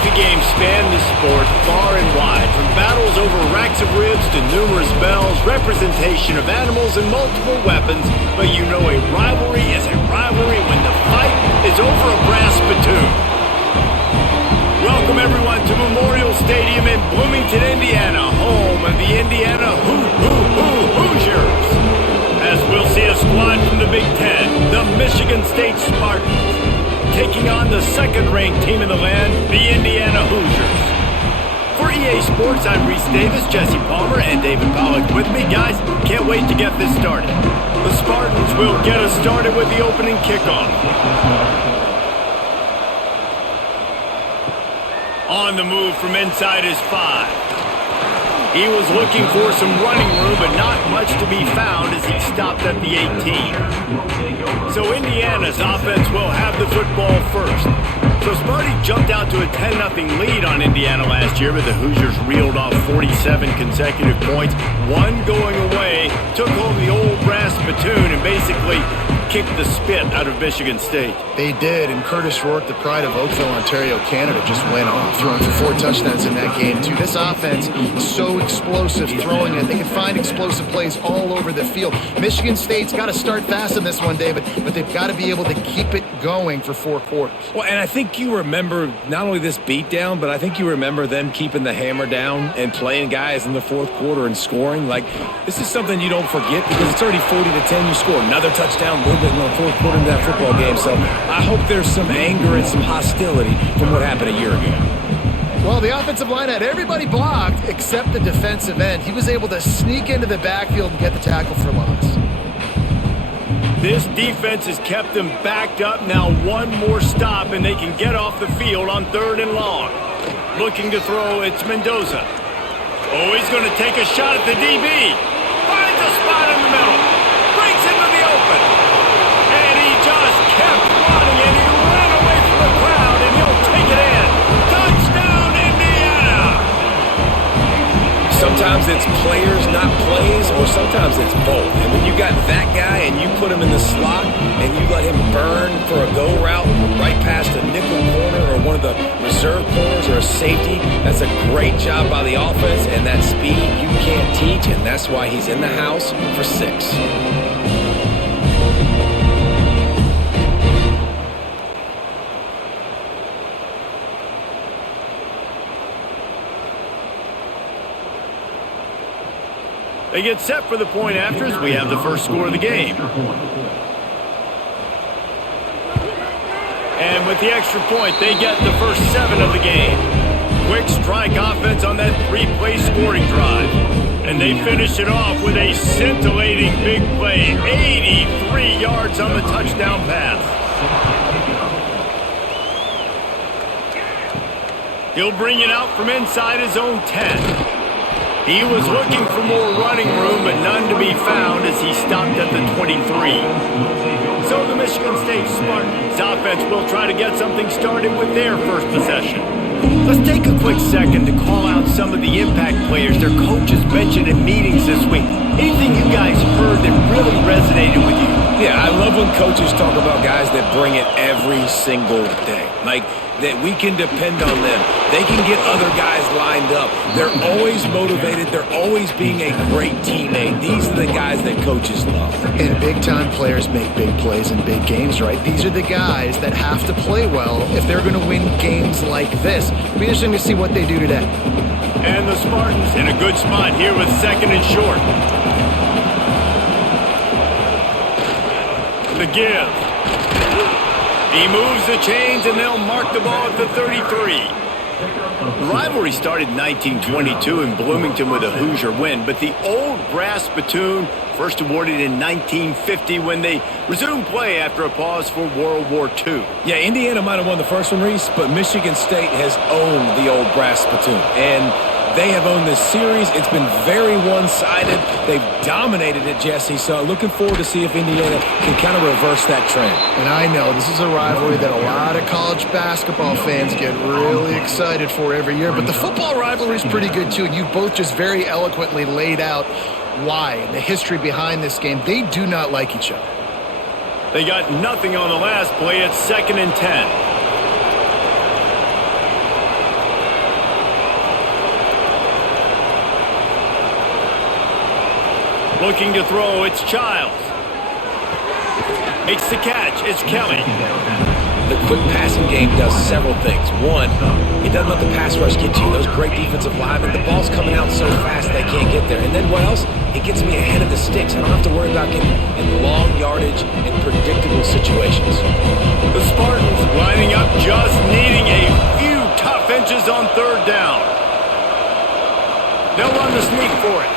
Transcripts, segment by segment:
Trophy games span the sport far and wide, from battles over racks of ribs to numerous bells, representation of animals, and multiple weapons. But you know a rivalry is a rivalry when the fight is over a brass spittoon. Welcome everyone to Memorial Stadium in Bloomington, Indiana, home of the Indiana Hoosiers. As we'll see a squad from the Big Ten, the Michigan State Spartans, taking on the second-ranked team in the land, the Indiana Hoosiers. For EA Sports, I'm Reese Davis, Jesse Palmer, and David Pollack with me. Guys, can't wait to get this started. The Spartans will get us started with the opening kickoff. On the move from inside his 5. He was looking for some running room, but not much to be found as he stopped at the 18. So Indiana's offense will have the football first. So Sparty jumped out to a 10-0 lead on Indiana last year, but the Hoosiers reeled off 47 consecutive points. One going away, took home the old brass spittoon, and basically kicked the spit out of Michigan State. They did, and Curtis Rourke, the pride of Oakville, Ontario, Canada, just went off, throwing for 4 touchdowns in that game, too. This offense is so explosive throwing it. They can find explosive plays all over the field. Michigan State's got to start fast in this one, David, but they've got to be able to keep it going for 4 quarters. Well, and I think you remember not only this beatdown, but I think you remember them keeping the hammer down and playing guys in the 4th quarter and scoring. Like, this is something you don't forget because it's already 40-10. You score another touchdown, in the 4th quarter of that football game. So I hope there's some anger and some hostility from what happened a year ago. Well, the offensive line had everybody blocked except the defensive end. He was able to sneak into the backfield and get the tackle for loss. This defense has kept them backed up. Now one more stop and they can get off the field on 3rd and long. Looking to throw, it's Mendoza. Oh, he's going to take a shot at the DB. Finds a spot in the middle. Breaks into the open. And he just kept running and he ran away from the crowd and he'll take it in. Touchdown, Indiana! Sometimes it's players, not plays, or sometimes it's both. And when you got that guy and you put him in the slot and you let him burn for a go route right past a nickel corner or one of the reserve corners or a safety, that's a great job by the offense, and that speed you can't teach, and that's why he's in the house for 6. They get set for the point after as we have the first score of the game. And with the extra point, they get the first 7 of the game. Quick strike offense on that 3-play scoring drive. And they finish it off with a scintillating big play. 83 yards on the touchdown pass. He'll bring it out from inside his own 10. He was looking for more running room, but none to be found as he stopped at the 23. So the Michigan State Spartans offense will try to get something started with their first possession. Let's take a quick second to call out some of the impact players their coaches mentioned in meetings this week. Anything you guys heard that really resonated with you? Yeah, I love when coaches talk about guys that bring it every single day. Like, that we can depend on them. They can get other guys lined up. They're always motivated. They're always being a great teammate. These are the guys that coaches love. And big-time players make big plays in big games, right? These are the guys that have to play well if they're going to win games like this. It'll be interesting to see what they do today. And the Spartans in a good spot here with 2nd and short. The give. He moves the chains, and they'll mark the ball at the 33. The rivalry started in 1922 in Bloomington with a Hoosier win, but the old brass spittoon first awarded in 1950 when they resumed play after a pause for World War II. Yeah, Indiana might have won the first one, Reese, but Michigan State has owned the old brass spittoon. And they have owned this series. It's been very one-sided. They've dominated it, Jesse, so looking forward to see if Indiana can kind of reverse that trend. And I know this is a rivalry that a lot of college basketball fans get really excited for every year, but the football rivalry is pretty good too, and you both just very eloquently laid out why and the history behind this game. They do not like each other. They got nothing on the last play. It's 2nd and 10. Looking to throw, it's Childs. Makes the catch, it's Kelly. The quick passing game does several things. One, it doesn't let the pass rush get to you. Those great defensive linemen, the ball's coming out so fast they can't get there. And then what else? It gets me ahead of the sticks. I don't have to worry about getting in long yardage and predictable situations. The Spartans lining up, just needing a few tough inches on third down. They'll run the sneak for it.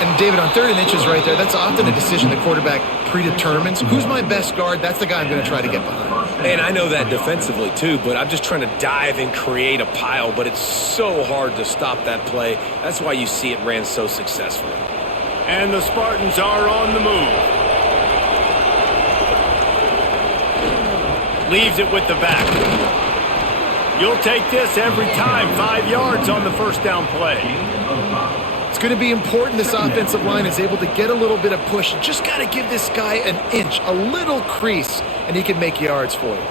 And David, on 3rd and inches right there, that's often a decision the quarterback predetermines. Who's my best guard? That's the guy I'm going to try to get behind. And I know that defensively too, but I'm just trying to dive and create a pile, but it's so hard to stop that play. That's why you see it ran so successfully. And the Spartans are on the move. Leaves it with the back. You'll take this every time. 5 yards on the first down play. It's going to be important this offensive line is able to get a little bit of push. You just got to give this guy an inch, a little crease, and he can make yards for you.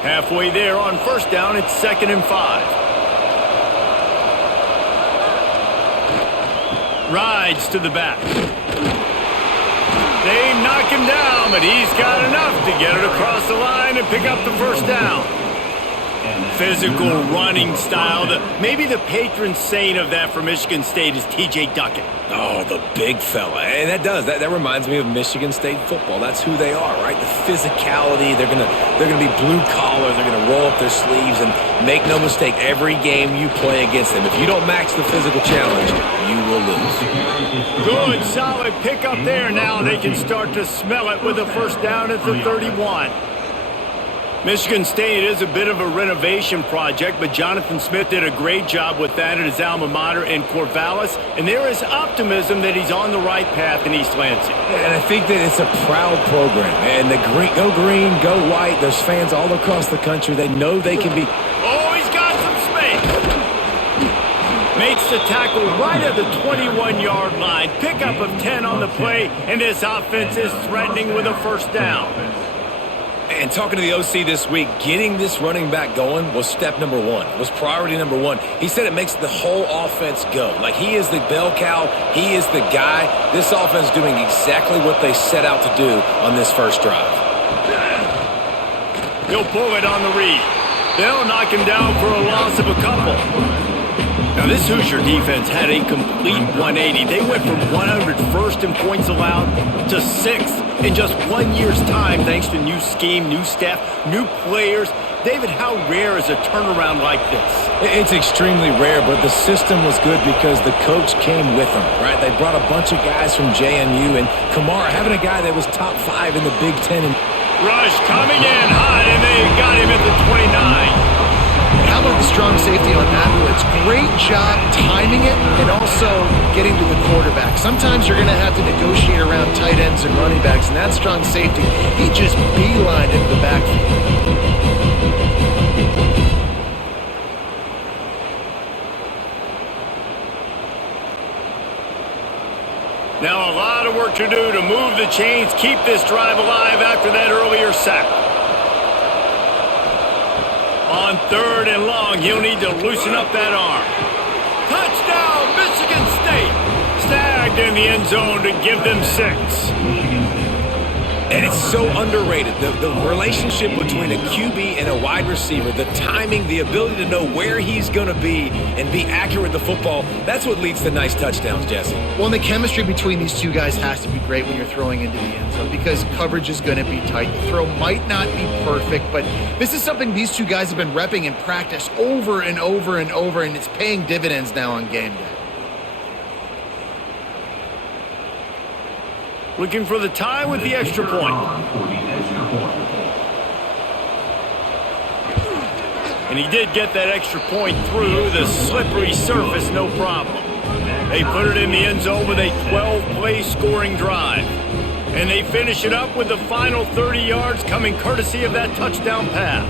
Halfway there on first down, it's 2nd and 5. Rides to the back. They knock him down, but he's got enough to get it across the line and pick up the first down. Physical running style. Maybe the patron saint of that for Michigan State is T.J. Duckett. Oh, the big fella. And that reminds me of Michigan State football. That's who they are, right? The physicality. They're gonna be blue collar. They're gonna roll up their sleeves, and make no mistake, every game you play against them, if you don't match the physical challenge, you will lose. Good, solid pickup there. Now they can start to smell it with a first down at the 31. Michigan State is a bit of a renovation project, but Jonathan Smith did a great job with that at his alma mater in Corvallis, and there is optimism that he's on the right path in East Lansing. And I think that it's a proud program, and the go green, go white, there's fans all across the country. They know they can be... Oh, he's got some space! Makes the tackle right at the 21-yard line. Pickup of 10 on the play, and this offense is threatening with a first down. And talking to the OC this week, getting this running back going was step number one, was priority number one. He said it makes the whole offense go. Like, he is the bell cow. He is the guy. This offense doing exactly what they set out to do on this first drive. He'll pull it on the read. They'll knock him down for a loss of a couple. Now, this Hoosier defense had a complete 180. They went from 101st in points allowed to 6th in just 1 year's time, thanks to new scheme, new staff, new players. David, how rare is a turnaround like this? It's extremely rare, but the system was good because the coach came with them, right? They brought a bunch of guys from JMU, and Kamara, having a guy that was top 5 in the Big Ten. Rush coming in hot, and they got him at the 29. How about the strong safety on that blitz? Great job timing it and also getting to the quarterback. Sometimes you're going to have to negotiate around tight ends and running backs, and that strong safety, he just beelined into the backfield. Now a lot of work to do to move the chains, keep this drive alive after that earlier sack. On 3rd and long, he'll need to loosen up that arm. Touchdown, Michigan State! Snagged in the end zone to give them 6. And it's so underrated. The relationship between a QB and a wide receiver, the timing, the ability to know where he's going to be and be accurate with the football, that's what leads to nice touchdowns, Jesse. Well, and the chemistry between these two guys has to be great when you're throwing into the end zone because coverage is going to be tight. The throw might not be perfect, but this is something these two guys have been repping in practice over and over and over, and it's paying dividends now on game day. Looking for the tie with the extra point. And he did get that extra point through the slippery surface, no problem. They put it in the end zone with a 12-play scoring drive. And they finish it up with the final 30 yards coming courtesy of that touchdown pass.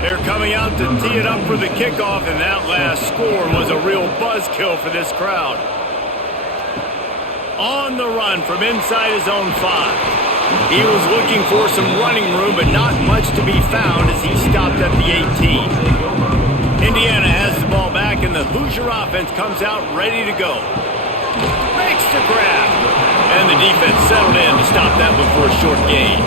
They're coming out to tee it up for the kickoff, and that last score was a real buzzkill for this crowd. On the run from inside his own 5. He was looking for some running room, but not much to be found as he stopped at the 18. Indiana has the ball back, and the Hoosier offense comes out ready to go. Makes the grab. And the defense settled in to stop that one for a short gain.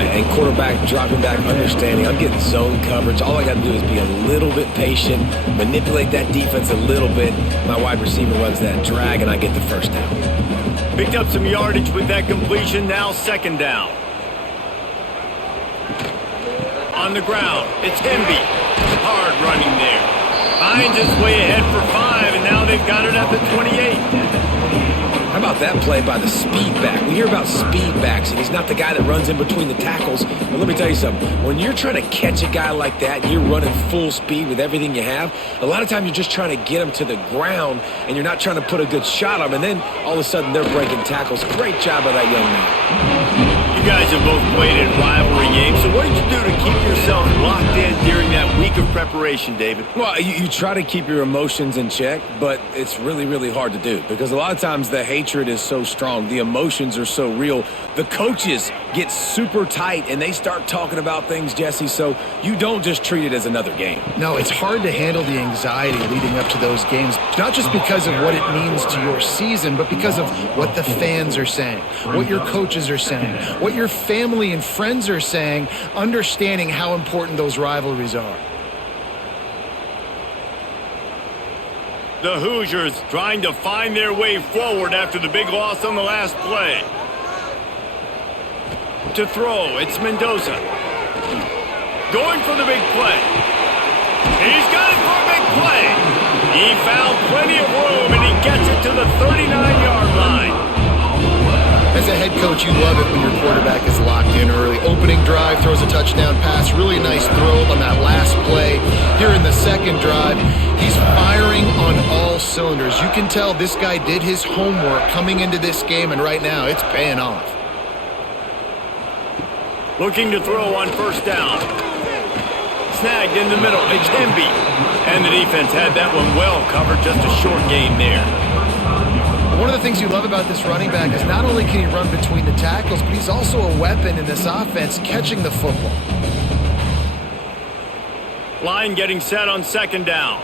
And quarterback dropping back, understanding I'm getting zone coverage. All I got to do is be a little bit patient, manipulate that defense a little bit. My wide receiver runs that drag, and I get the first down. Picked up some yardage with that completion. Now second down. On the ground, it's Hemby. Hard running there. Finds his way ahead for 5, and now they've got it at the 28. How about that play by the speed back? We hear about speed backs, and he's not the guy that runs in between the tackles. But let me tell you something. When you're trying to catch a guy like that, and you're running full speed with everything you have, a lot of times you're just trying to get him to the ground, and you're not trying to put a good shot on him, and then all of a sudden they're breaking tackles. Great job by that young man. You guys have both played in rivalry games, so what did you do to keep yourself locked in during that week of preparation, David? Well, you try to keep your emotions in check, but it's really, really hard to do because a lot of times the hatred is so strong. The emotions are so real. The coaches get super tight, and they start talking about things, Jesse, so you don't just treat it as another game. No, it's hard to handle the anxiety leading up to those games, not just because of what it means to your season, but because of what the fans are saying, what your coaches are saying, what your family and friends are saying, understanding how important those rivalries are. The Hoosiers trying to find their way forward after the big loss on the last play. To throw, it's Mendoza. Going for the big play. He's got it for a big play. He found plenty of room, and he gets it to the 39-yard line. As a head coach, you love it when your quarterback is locked in early. Opening drive, throws a touchdown pass. Really nice throw on that last play. Here in the second drive, he's firing on all cylinders. You can tell this guy did his homework coming into this game, and right now it's paying off. Looking to throw on first down. Snagged in the middle, it's Hemby. And the defense had that one well covered, just a short gain there. One of the things you love about this running back is not only can he run between the tackles, but he's also a weapon in this offense, catching the football. Line getting set on second down.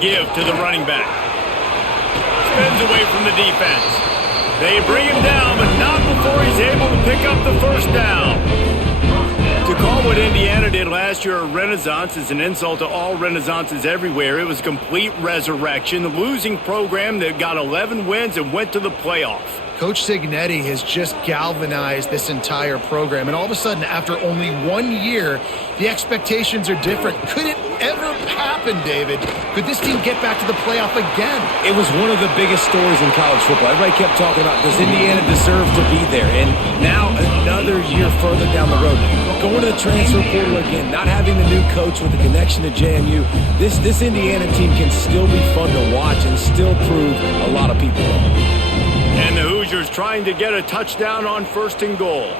Give to the running back. Spins away from the defense. They bring him down, but not before he's able to pick up the first down. To call what Indiana did last year a renaissance is an insult to all renaissances everywhere. It was a complete resurrection. The losing program that got 11 wins and went to the playoff. Coach Cignetti has just galvanized this entire program, and all of a sudden, after only 1 year, the expectations are different. Could it ever happen, David? Could this team get back to the playoff again? It was one of the biggest stories in college football. Everybody kept talking about, does Indiana deserve to be there? And now another year further down the road, going to the transfer portal again, not having the new coach with the connection to JMU, this Indiana team can still be fun to watch and still prove a lot of people wrong. And the Hoosiers trying to get a touchdown on first and goal.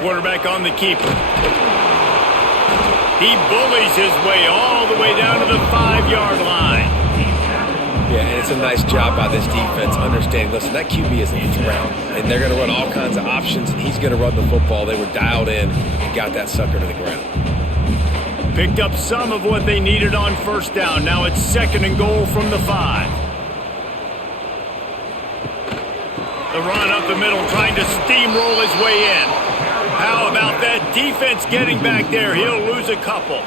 Quarterback on the keeper. He bullies his way all the way down to the 5-yard line. Yeah, and it's a nice job by this defense understanding, listen, that QB is a threat, and they're going to run all kinds of options, and he's going to run the football. They were dialed in and got that sucker to the ground. Picked up some of what they needed on first down. Now it's second and goal from the 5. The run up the middle, trying to steamroll his way in. How about that defense getting back there? He'll lose a couple.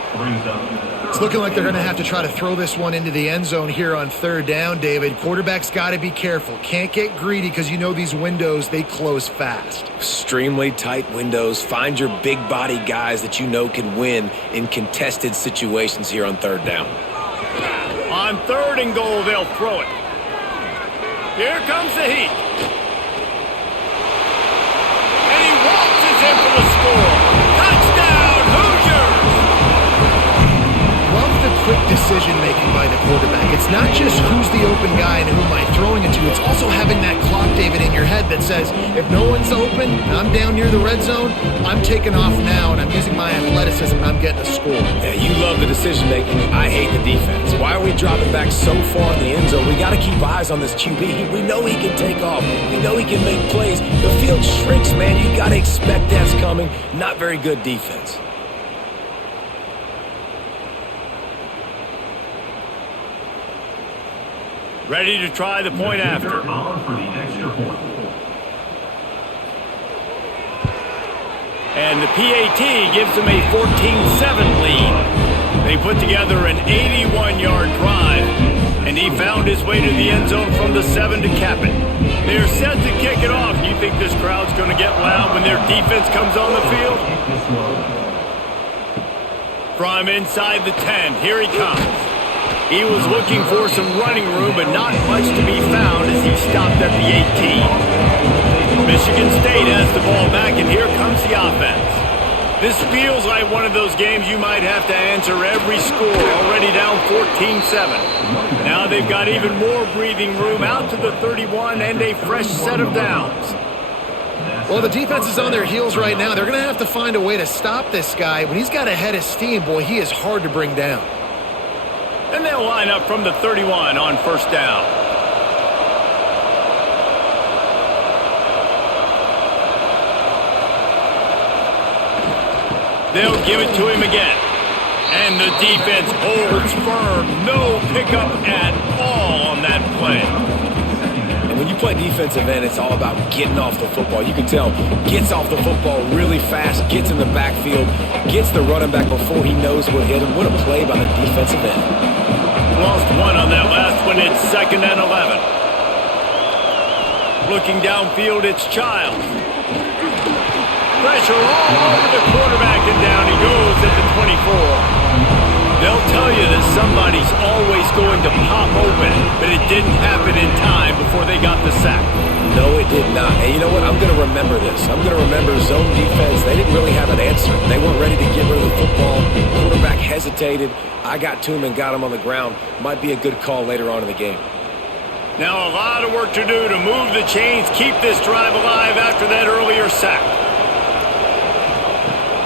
It's looking like they're going to have to try to throw this one into the end zone here on third down, David. Quarterback's got to be careful. Can't get greedy because you know these windows, they close fast. Extremely tight windows. Find your big body guys that you know can win in contested situations here on third down. On third and goal, they'll throw it. Here comes the heat. And he waltzes in for the score. Touchdown, Hoosiers! Love the quick decision-making by the quarterback. It's not just who's the open guy and who am I throwing it to. It's also having that clock David, in your head that says, if no one's open and I'm down near the red zone, I'm taking off now and I'm using my athleticism and I'm getting a score. Yeah, you love the decision-making. I hate the defense. Why are we dropping back so far in the end zone? We got to keep eyes on this QB. We know he can take off. We know he can make plays. The field shrinks, man. You got to expect that's coming. Not very good defense. Ready to try the point after. And the PAT gives them a 14-7 lead. They put together an 81-yard drive, and he found his way to the end zone from the 7 to cap it. They're set to kick it off. Do you think this crowd's going to get loud when their defense comes on the field? From inside the 10, here he comes. He was looking for some running room, but not much to be found as he stopped at the 18. Michigan State has the ball back, and here comes the offense. This feels like one of those games you might have to answer every score, already down 14-7. Now they've got even more breathing room out to the 31 and a fresh set of downs. Well, the defense is on their heels right now. They're going to have to find a way to stop this guy. When he's got a head of steam, boy, he is hard to bring down. And they'll line up from the 31 on first down. They'll give it to him again. And the defense holds firm. No pickup at all on that play. And when you play defensive end, it's all about getting off the football. You can tell, gets off the football really fast, gets in the backfield, gets the running back before he knows what hit him. What a play by the defensive end. Lost one on that last one. It's 2nd and 11. Looking downfield, it's Childs. Pressure all over the quarterback, and down he goes at the 24. They'll tell you that somebody's always going to pop open, but it didn't happen in time before they got the sack. No, it did not. And you know what? I'm going to remember this. I'm going to remember zone defense. They didn't really have an answer. They weren't ready to get rid of the football. Quarterback hesitated. I got to him and got him on the ground. Might be a good call later on in the game. Now a lot of work to do to move the chains, keep this drive alive after that earlier sack.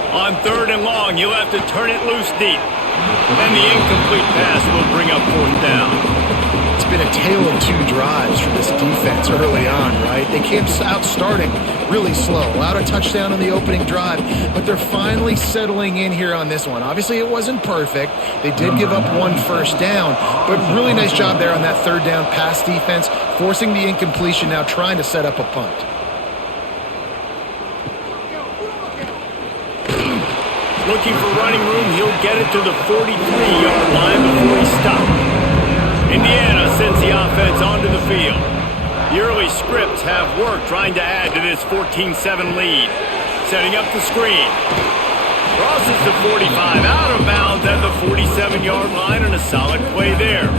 On 3rd and long, you'll have to turn it loose deep. And the incomplete pass will bring up 4th down. It's been a tale of two drives for this defense early on, right? They came out starting really slow, allowed a touchdown on the opening drive, but they're finally settling in here on this one. Obviously, it wasn't perfect. They did give up one first down, but really nice job there on that 3rd down pass defense, forcing the incompletion, now trying to set up a punt. Looking for running room, he'll get it to the 43-yard line before he stops. Indiana sends the offense onto the field. The early scripts have worked trying to add to this 14-7 lead. Setting up the screen. Crosses the 45 out of bounds at the 47-yard line, and a solid play there.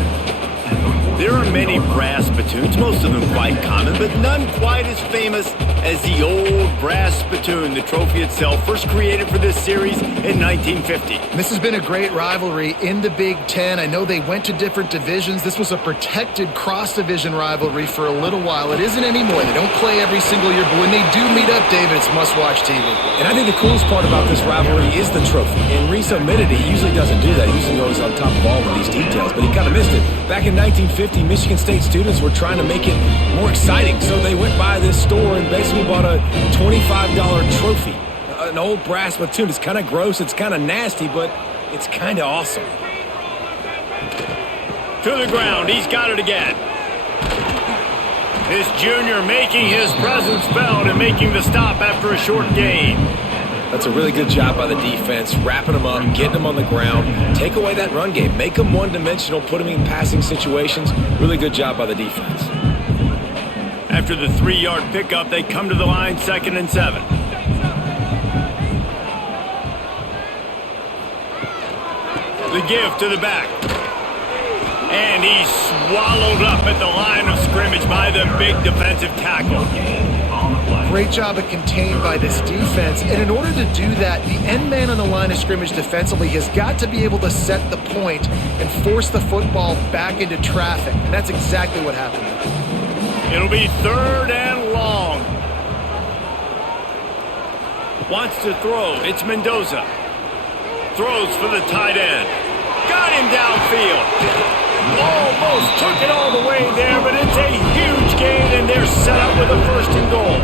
There are many brass spittoons, most of them quite common, but none quite as famous as the old brass spittoon, the trophy itself, first created for this series in 1950. This has been a great rivalry in the Big Ten. I know they went to different divisions. This was a protected cross-division rivalry for a little while. It isn't anymore. They don't play every single year, but when they do meet up, David, it's must-watch TV. And I think the coolest part about this rivalry is the trophy. And Reese Omitted, he usually doesn't do that. He usually goes on top of all of these details, but he kind of missed it. Back in 1950, Michigan State students were trying to make it more exciting, so they went by this store and basically bought a $25 trophy, an old brass spittoon. It's kind of gross, it's kind of nasty, but it's kind of awesome. To the ground, he's got it again. This junior making his presence felt and making the stop after a short gain. That's a really good job by the defense, wrapping them up, getting them on the ground, take away that run game, make them one-dimensional, put them in passing situations. Really good job by the defense. After the 3-yard pickup, they come to the line, 2nd and 7. The give to the back. And he's swallowed up at the line of scrimmage by the big defensive tackle. Great job of contained by this defense. And in order to do that, the end man on the line of scrimmage defensively has got to be able to set the point and force the football back into traffic. And that's exactly what happened. It'll be 3rd and Wants to throw. It's Mendoza. Throws for the tight end. Got him downfield. Almost took it all the way there, but it's a huge gain, and they're set up with a 1st and goal.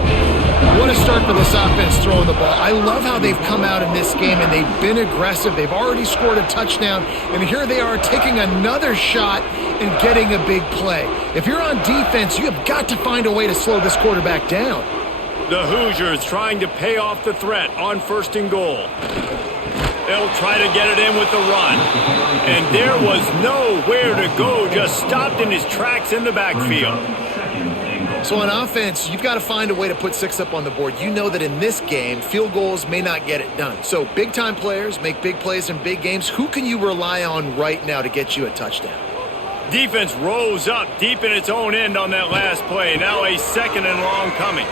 What a start for this offense throwing the ball. I love how they've come out in this game, and they've been aggressive. They've already scored a touchdown, and here they are taking another shot and getting a big play. If you're on defense, you have got to find a way to slow this quarterback down. The Hoosiers trying to pay off the threat on 1st and goal. They'll try to get it in with the run. And there was nowhere to go, just stopped in his tracks in the backfield. So on offense, you've got to find a way to put 6 up on the board. You know that in this game, field goals may not get it done. So big-time players make big plays in big games. Who can you rely on right now to get you a touchdown? Defense rose up deep in its own end on that last play. Now a 2nd and long coming.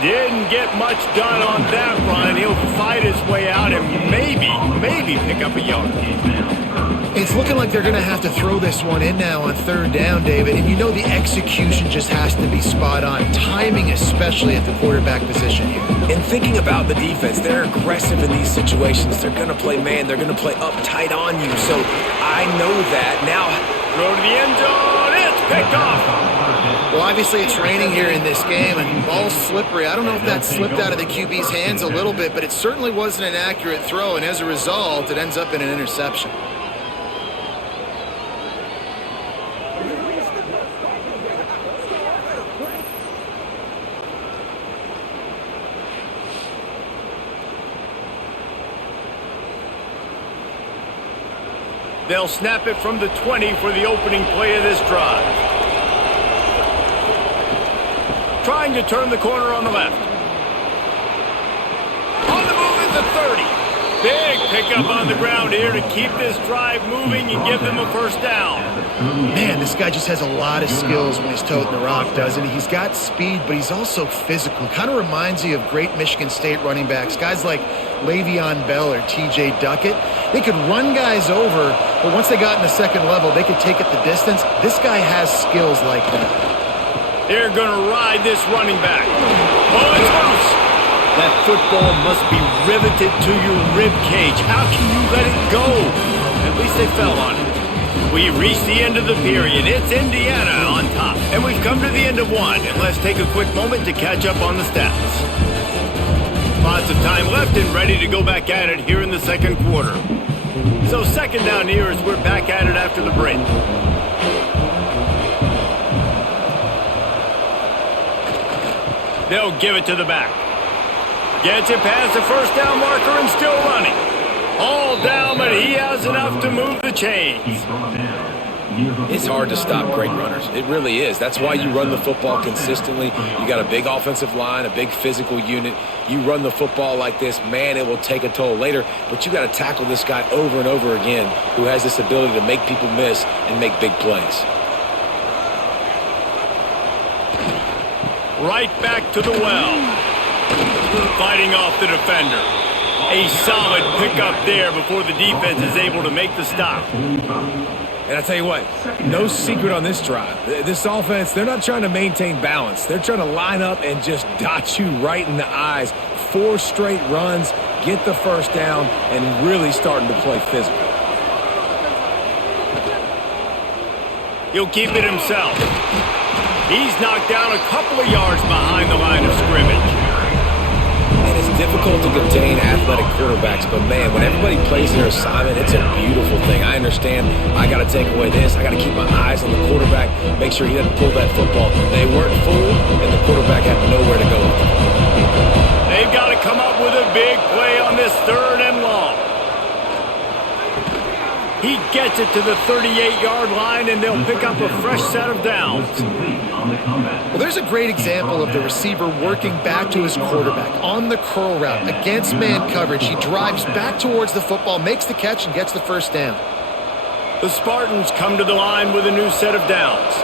Didn't get much done on that run. He'll fight his way out and maybe pick up a yard. It's looking like they're going to have to throw this one in now on 3rd down, David. And you know the execution just has to be spot on. Timing, especially at the quarterback position here. And thinking about the defense, they're aggressive in these situations. They're going to play man. They're going to play up tight on you. So I know that. Now, throw to the end zone. It's picked off. Well, obviously it's raining here in this game, and ball's slippery. I don't know if that slipped out of the QB's hands a little bit, but it certainly wasn't an accurate throw, and as a result, it ends up in an interception. They'll snap it from the 20 for the opening play of this drive. Trying to turn the corner on the left. On the move is the 30. Big pickup on the ground here to keep this drive moving and give them a 1st down. Man, this guy just has a lot of skills when he's toting the rock, doesn't he? He's got speed, but he's also physical. Kind of reminds you of great Michigan State running backs. Guys like Le'Veon Bell or T.J. Duckett. They could run guys over, but once they got in the 2nd level, they could take it the distance. This guy has skills like that. They're going to ride this running back. Oh, it's loose. That football must be riveted to your rib cage. How can you let it go? At least they fell on it. We reached the end of the period. It's Indiana on top. And we've come to the end of one. And let's take a quick moment to catch up on the stats. Lots of time left and ready to go back at it here in the 2nd quarter. So 2nd down here as we're back at it after the break. They'll give it to the back. Gets it past the 1st down marker and still running. All down, but he has enough to move the chains. It's hard to stop great runners. It really is. That's why you run the football consistently. You got a big offensive line, a big physical unit. You run the football like this, man, it will take a toll later. But you got to tackle this guy over and over again who has this ability to make people miss and make big plays. Right back to the well. Fighting off the defender. A solid pickup there before the defense is able to make the stop. And I tell you what, no secret on this drive. This offense, they're not trying to maintain balance. They're trying to line up and just dot you right in the eyes. 4 straight runs, get the 1st down, and really starting to play physical. He'll keep it himself. He's knocked down a couple of yards behind the line of scrimmage. And it's difficult to contain athletic quarterbacks, but man, when everybody plays their assignment, it's a beautiful thing. I understand I got to take away this. I got to keep my eyes on the quarterback, make sure he doesn't pull that football. They weren't fooled, and the quarterback had nowhere to go with the football. They've got to come up with a big play on this 3rd and long. He gets it to the 38-yard line, and they'll pick up a fresh set of downs. Well, there's a great example of the receiver working back to his quarterback on the curl route against man coverage. He drives back towards the football, makes the catch, and gets the 1st down. The Spartans come to the line with a new set of downs.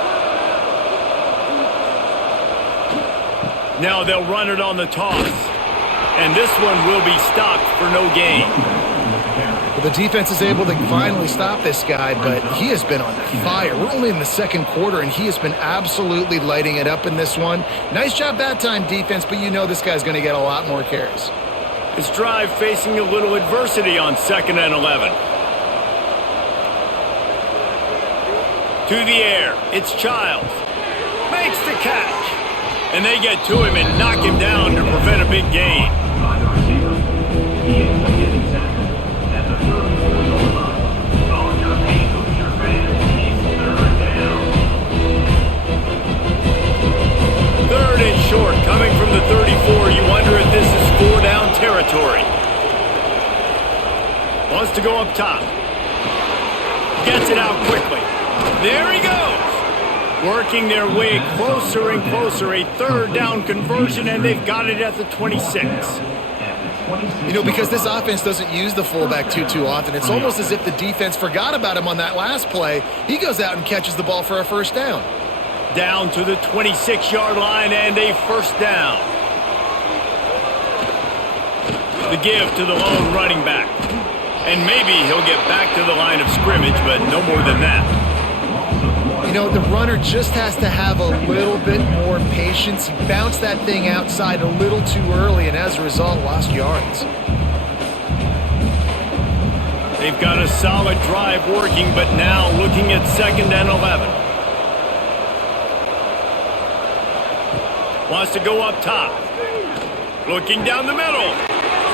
Now they'll run it on the toss. And this one will be stopped for no gain. Well, the defense is able to finally stop this guy, but he has been on fire. We're only in the second quarter, and he has been absolutely lighting it up in this one. Nice job that time, defense, but you know this guy's going to get a lot more carries. His drive facing a little adversity on 2nd and 11. To the air, it's Childs. Makes the catch. And they get to him and knock him down to prevent a big gain. Third and short, coming from the 34. You wonder if this is 4-down territory. Wants to go up top. Gets it out quickly. There he goes. Working their way closer and closer. A 3rd down conversion, and they've got it at the 26. You know, because this offense doesn't use the fullback too often, it's almost as if the defense forgot about him on that last play. He goes out and catches the ball for a 1st down. Down to the 26-yard line and a 1st down. The give to the lone running back. And maybe he'll get back to the line of scrimmage, but no more than that. You know, the runner just has to have a little bit more patience. He bounced that thing outside a little too early, and as a result, lost yards. They've got a solid drive working, but now looking at 2nd and 11. Wants to go up top. Looking down the middle.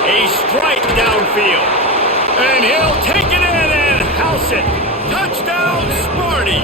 A strike downfield. And he'll take it in and house it. Touchdown, Sparty.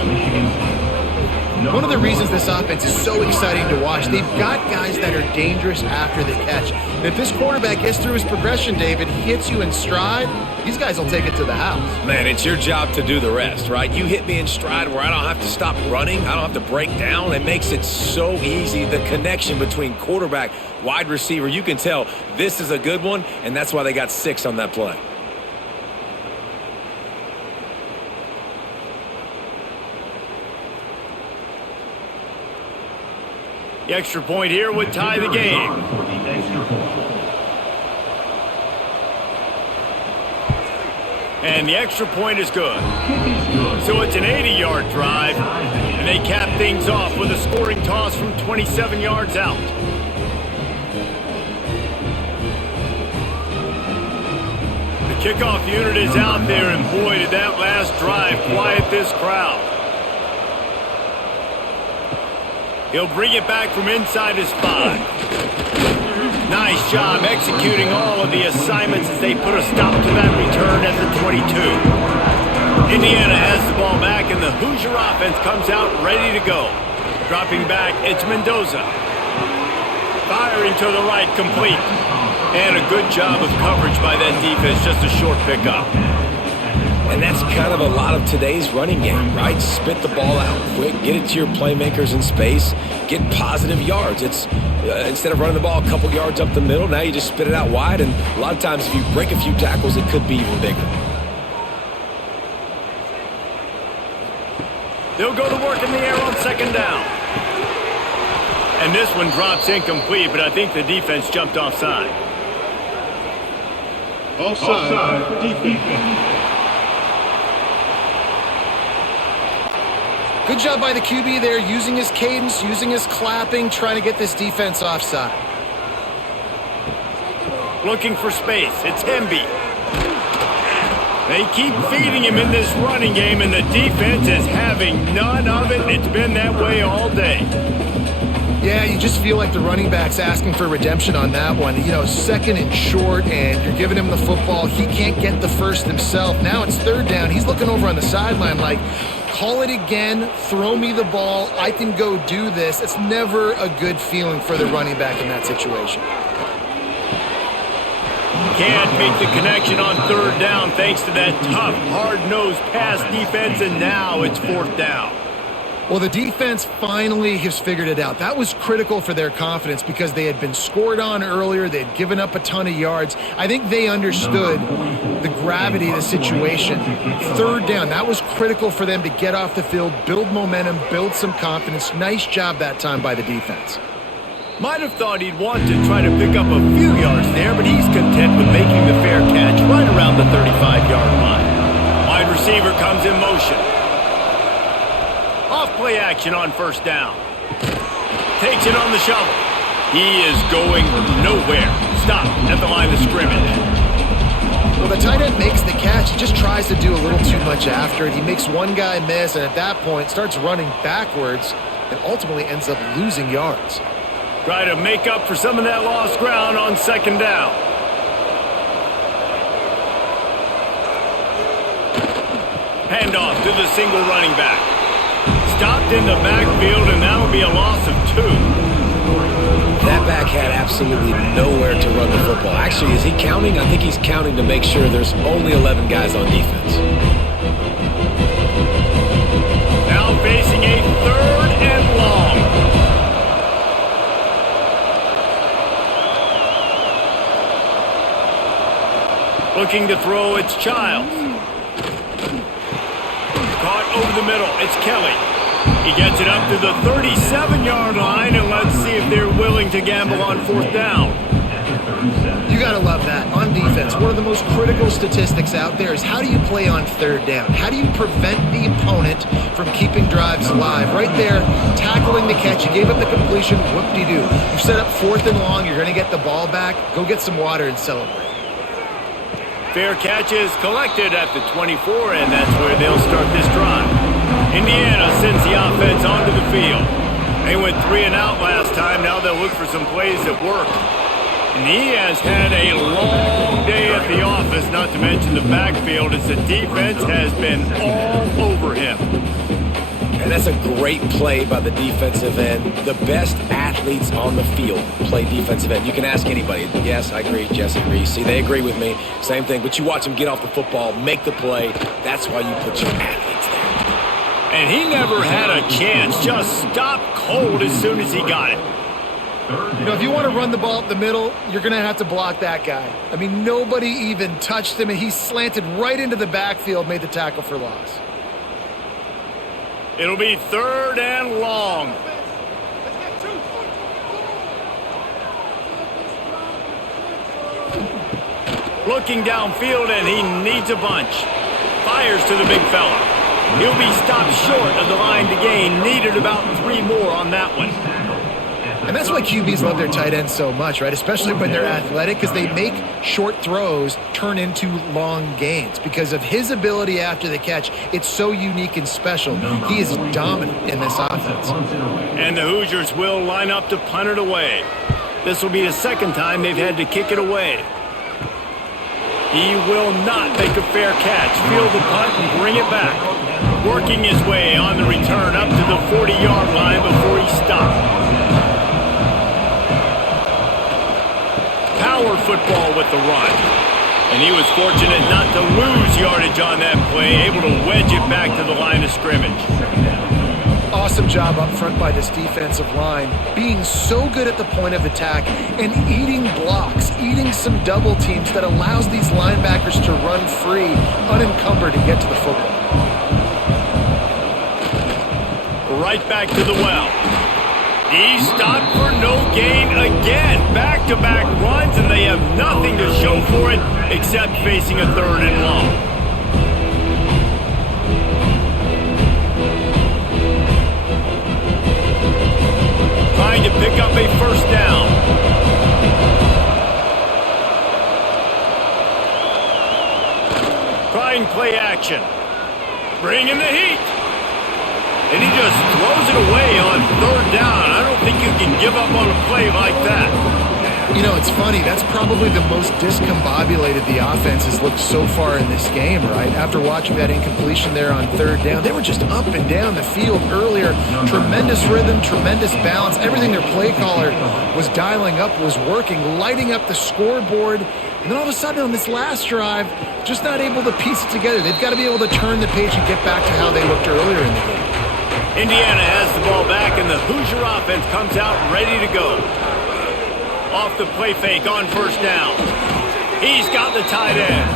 One of the reasons this offense is so exciting to watch, they've got guys that are dangerous after the catch. And if this quarterback gets through his progression, David, hits you in stride, these guys will take it to the house. Man, it's your job to do the rest, right? You hit me in stride where I don't have to stop running. I don't have to break down. It makes it so easy. The connection between quarterback, wide receiver, you can tell this is a good one, and that's why they got 6 on that play. The extra point here would tie the game. And the extra point is good. So it's an 80-yard drive, and they cap things off with a scoring toss from 27 yards out. The kickoff unit is out there, and boy, did that last drive quiet this crowd. He'll bring it back from inside his 5. Nice job executing all of the assignments as they put a stop to that return at the 22. Indiana has the ball back, and the Hoosier offense comes out ready to go. Dropping back, it's Mendoza. Firing to the right, complete. And a good job of coverage by that defense, just a short pickup. And that's kind of a lot of today's running game, right? Spit the ball out quick, get it to your playmakers in space, get positive yards. It's instead of running the ball a couple yards up the middle, now you just spit it out wide, and a lot of times if you break a few tackles, it could be even bigger. They'll go to work in the air on 2nd down. And this one drops incomplete, but I think the defense jumped offside. Offside, defense. Good job by the QB there, using his cadence, using his clapping, trying to get this defense offside. Looking for space. It's Hemby. They keep feeding him in this running game, and the defense is having none of it. It's been that way all day. Yeah, you just feel like the running back's asking for redemption on that one. You know, 2nd and short, and you're giving him the football. He can't get the first himself. Now it's 3rd down. He's looking over on the sideline like, call it again, throw me the ball, I can go do this. It's never a good feeling for the running back in that situation. Can't make the connection on 3rd down thanks to that tough, hard-nosed pass defense, and now it's 4th down. Well, the defense finally has figured it out. That was critical for their confidence because they had been scored on earlier. They had given up a ton of yards. I think they understood the gravity of the situation. 3rd down, that was critical for them to get off the field, build momentum, build some confidence. Nice job that time by the defense. Might have thought he'd want to try to pick up a few yards there, but he's content with making the fair catch right around the 35-yard line. comes in motion. Off play action on first down. Takes it on the shovel. He is going nowhere. Stop at the line of scrimmage. Well, the tight end makes the catch. He just tries to do a little too much after it. He makes one guy miss, and at that point starts running backwards and ultimately ends up losing yards. Try to make up for some of that lost ground on second down. Handoff to the single running back. Stopped in the backfield, and that will be a loss of 2. That back had absolutely nowhere to run the football. Actually, is he counting? I think he's counting to make sure there's only 11 guys on defense. Now facing a 3rd and long. Looking to throw, it's Childs. Caught over the middle, it's Kelly. He gets it up to the 37-yard line, and let's see if they're willing to gamble on 4th down. You got to love that. On defense, one of the most critical statistics out there is how do you play on 3rd down? How do you prevent the opponent from keeping drives alive? Right there, tackling the catch. You gave up the completion, whoop-de-doo. You set up 4th and long. You're going to get the ball back. Go get some water and celebrate. Fair catch is collected at the 24, and that's where they'll start this drive. Indiana sends the offense onto the field. They went 3 and out last time. Now they'll look for some plays that work. And he has had a long day at the office, not to mention the backfield, as the defense has been all over him. And that's a great play by the defensive end. The best athletes on the field play defensive end. You can ask anybody. Yes, I agree. Jesse agrees. See, they agree with me. Same thing. But you watch them get off the football, make the play. That's why you put your athletes there. And he never had a chance. Just stopped cold as soon as he got it. You know, if you want to run the ball up the middle, you're going to have to block that guy. I mean, nobody even touched him, and he slanted right into the backfield, made the tackle for loss. It'll be 3rd and long. Looking downfield, and he needs a bunch. Fires to the big fella. He'll be stopped short of the line to gain. Needed about 3 more on that one. And that's why QBs love their tight ends so much, right? Especially when they're athletic, because they make short throws turn into long gains. Because of his ability after the catch, it's so unique and special. He is dominant in this offense. And the Hoosiers will line up to punt it away. This will be the 2nd time they've had to kick it away. He will not make a fair catch. Field the punt and bring it back. Working his way on the return up to the 40-yard line before he stopped. Power football with the run. And he was fortunate not to lose yardage on that play, able to wedge it back to the line of scrimmage. Awesome job up front by this defensive line, being so good at the point of attack and eating blocks, eating some double teams that allows these linebackers to run free, unencumbered, and get to the football. Right back to the well. He stopped for no gain again. Back-to-back runs, and they have nothing to show for it except facing a 3rd and long. Trying to pick up a 1st down. Trying play action. Bringing the heat. And he just throws it away on 3rd down. I don't think you can give up on a play like that. You know, it's funny. That's probably the most discombobulated the offense has looked so far in this game, right? After watching that incompletion there on 3rd down, they were just up and down the field earlier. Tremendous rhythm, tremendous balance. Everything their play caller was dialing up was working, lighting up the scoreboard. And then all of a sudden on this last drive, just not able to piece it together. They've got to be able to turn the page and get back to how they looked earlier in the game. Indiana has the ball back, and the Hoosier offense comes out ready to go. Off the play fake on 1st down. He's got the tight end.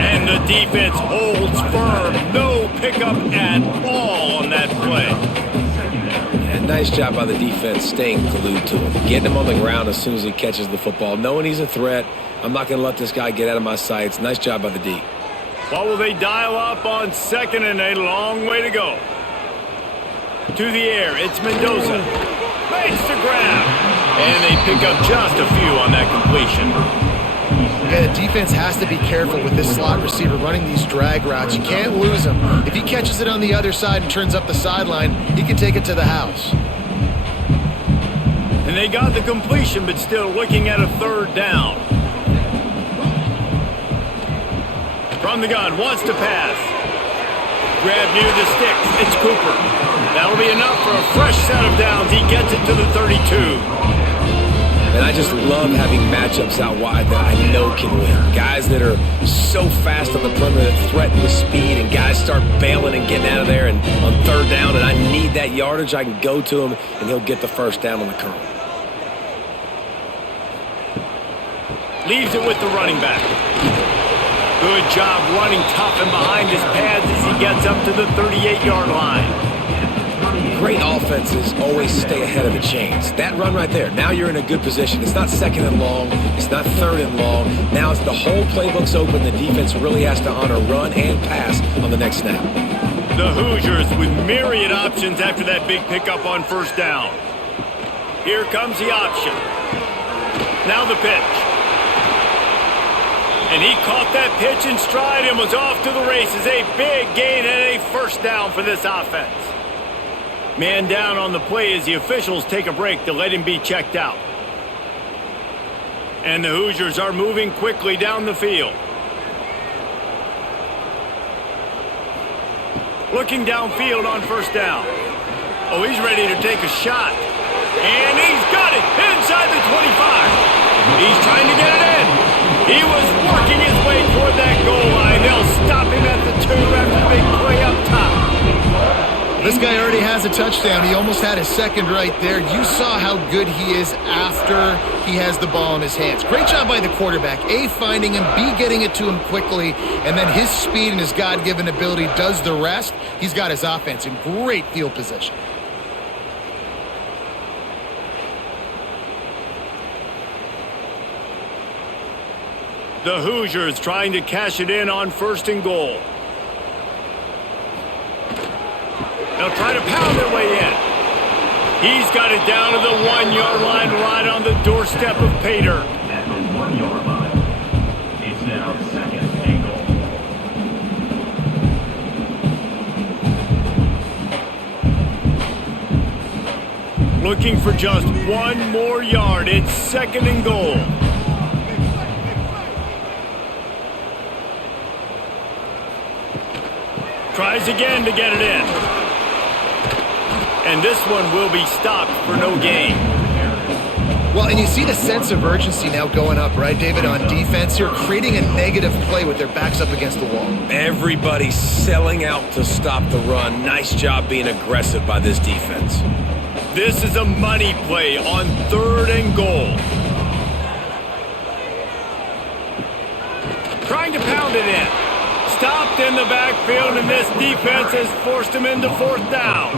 And the defense holds firm. No pickup at all on that play. And nice job by the defense staying glued to him. Getting him on the ground as soon as he catches the football. Knowing he's a threat. I'm not going to let this guy get out of my sights. Nice job by the D. What will they dial up on second and a long way to go? To the air, it's Mendoza. Makes the grab. And they pick up just a few on that completion. Yeah, the defense has to be careful with this slot receiver running these drag routes. You can't lose him. If he catches it on the other side and turns up the sideline, he can take it to the house. And they got the completion, but still looking at a third down. From the gun, wants to pass. Grab near the sticks. It's Cooper. That'll be enough for a fresh set of downs. He gets it to the 32. And I just love having matchups out wide that I know can win. Guys that are so fast on the perimeter that threaten with speed, and guys start bailing and getting out of there and on third down, and I need that yardage. I can go to him, and he'll get the first down on the curl. Leaves it with the running back. Good job running tough and behind his pads as he gets up to the 38-yard line. Great offenses always stay ahead of the chains. That run right there, now you're in a good position. It's not second and long. It's not third and long. Now it's the whole playbook's open. The defense really has to honor run and pass on the next snap. The Hoosiers with myriad options after that big pickup on first down. Here comes the option. Now the pitch. And he caught that pitch in stride and was off to the races. A big gain and a first down for this offense. Man down on the play as the officials take a break to let him be checked out. And the Hoosiers are moving quickly down the field. Looking downfield on first down. Oh, he's ready to take a shot. And he's got it inside the 25. He's trying to get it in. He was working his way toward that goal line. They'll stop him at the 2 after the big play up top. This guy already has a touchdown. He almost had his second right there. You saw how good he is after he has the ball in his hands. Great job by the quarterback. A, finding him, B, getting it to him quickly, and then his speed and his God-given ability does the rest. He's got his offense in great field position. The Hoosiers trying to cash it in on first and goal. They'll try to pound their way in. He's got it down to the 1-yard line right on the doorstep of pay dirt. At the 1-yard line, it's now second and goal. Looking for just one more yard. It's second and goal. Tries again to get it in. And this one will be stopped for no gain. Well, and you see the sense of urgency now going up, right, David, on defense here, creating a negative play with their backs up against the wall. Everybody's selling out to stop the run. Nice job being aggressive by this defense. This is a money play on third and goal. Trying to pound it in. Stopped in the backfield, and this defense has forced him into fourth down.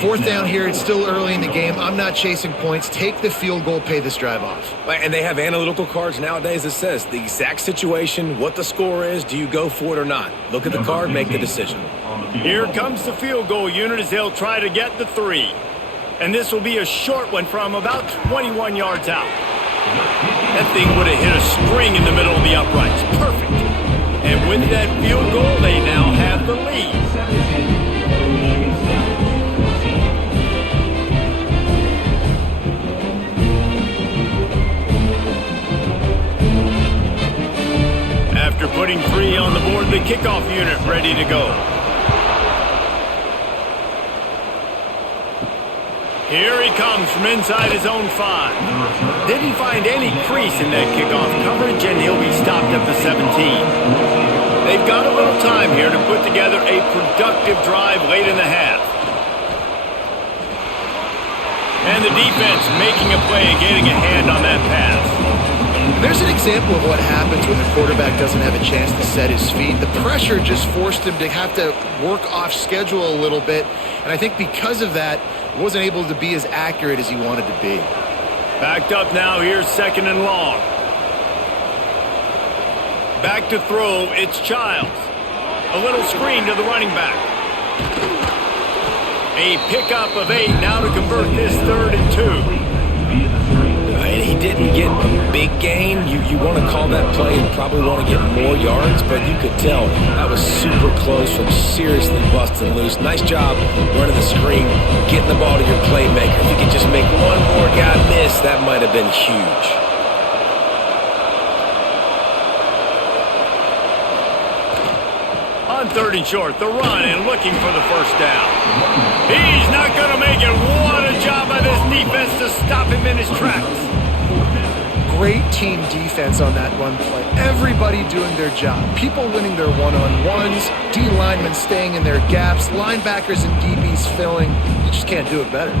Fourth down here, it's still early in the game. I'm not chasing points. Take the field goal, pay this drive off. And they have analytical cards nowadays that says the exact situation, what the score is, do you go for it or not? Look at the card, make the decision. Here comes the field goal unit as they'll try to get the 3. And this will be a short one from about 21 yards out. That thing would have hit a string in the middle of the uprights. Perfect. And with that field goal, they now have the lead. After putting 3 on the board, the kickoff unit ready to go. Here he comes from inside his own 5. Didn't find any crease in that kickoff coverage, and he'll be stopped at the 17. They've got a little time here to put together a productive drive late in the half. And the defense making a play and getting a hand on that pass. There's an example of what happens when the quarterback doesn't have a chance to set his feet. The pressure just forced him to have to work off schedule a little bit. And I think because of that, he wasn't able to be as accurate as he wanted to be. Backed up now, here's second and long. Back to throw, it's Childs. A little screen to the running back. A pickup of 8 now to convert this 3rd and 2. And he didn't get a big gain. You want to call that play and probably want to get more yards, but you could tell that was super close from seriously busting loose. Nice job running the screen, getting the ball to your playmaker. If you could just make one more guy miss, that might have been huge. On 3rd and short, the run and looking for the first down. He's not going to make it. What a job by this defense to stop him in his tracks. Great team defense on that run play. Everybody doing their job. People winning their one-on-ones, D linemen staying in their gaps, linebackers and DBs filling. You just can't do it better.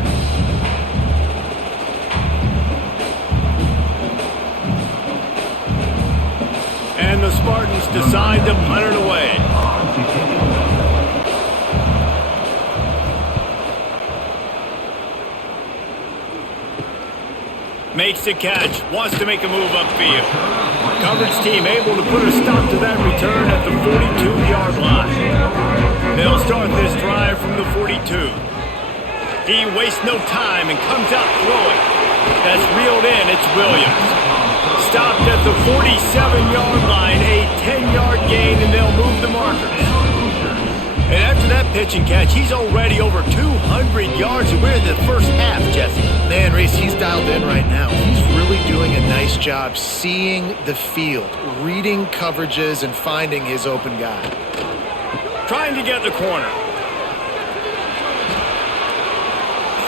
And the Spartans decide to punt it away. Makes the catch, wants to make a move upfield. Coverage team able to put a stop to that return at the 42-yard line. They'll start this drive from the 42. He wastes no time and comes out throwing. That's reeled in, it's Williams. Stopped at the 47-yard line, a 10-yard gain, and they'll move the markers. And after that pitch and catch, he's already over 200 yards, and we're in the first half, Jesse. Man, Reese, he's dialed in right now. He's really doing a nice job seeing the field, reading coverages, and finding his open guy. Trying to get the corner.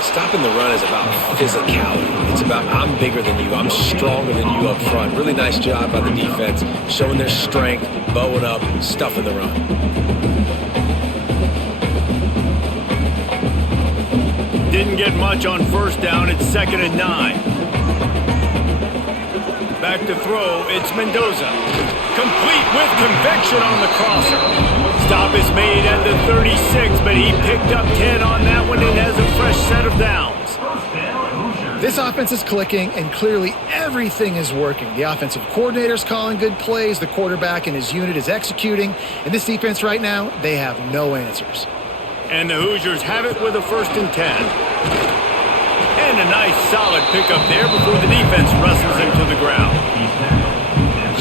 Stopping the run is about physicality. It's about I'm bigger than you, I'm stronger than you up front. Really nice job by the defense, showing their strength, bowing up, stuffing the run. Didn't get much on first down. It's 2nd and 9. Back to throw. It's Mendoza. Complete with conviction on the crosser. Stop is made at the 36, but he picked up 10 on that one and has a fresh set of downs. This offense is clicking, and clearly everything is working. The offensive coordinator's calling good plays. The quarterback and his unit is executing. And this defense right now, they have no answers. And the Hoosiers have it with a 1st and 10. And a nice solid pickup there before the defense wrestles him to the ground.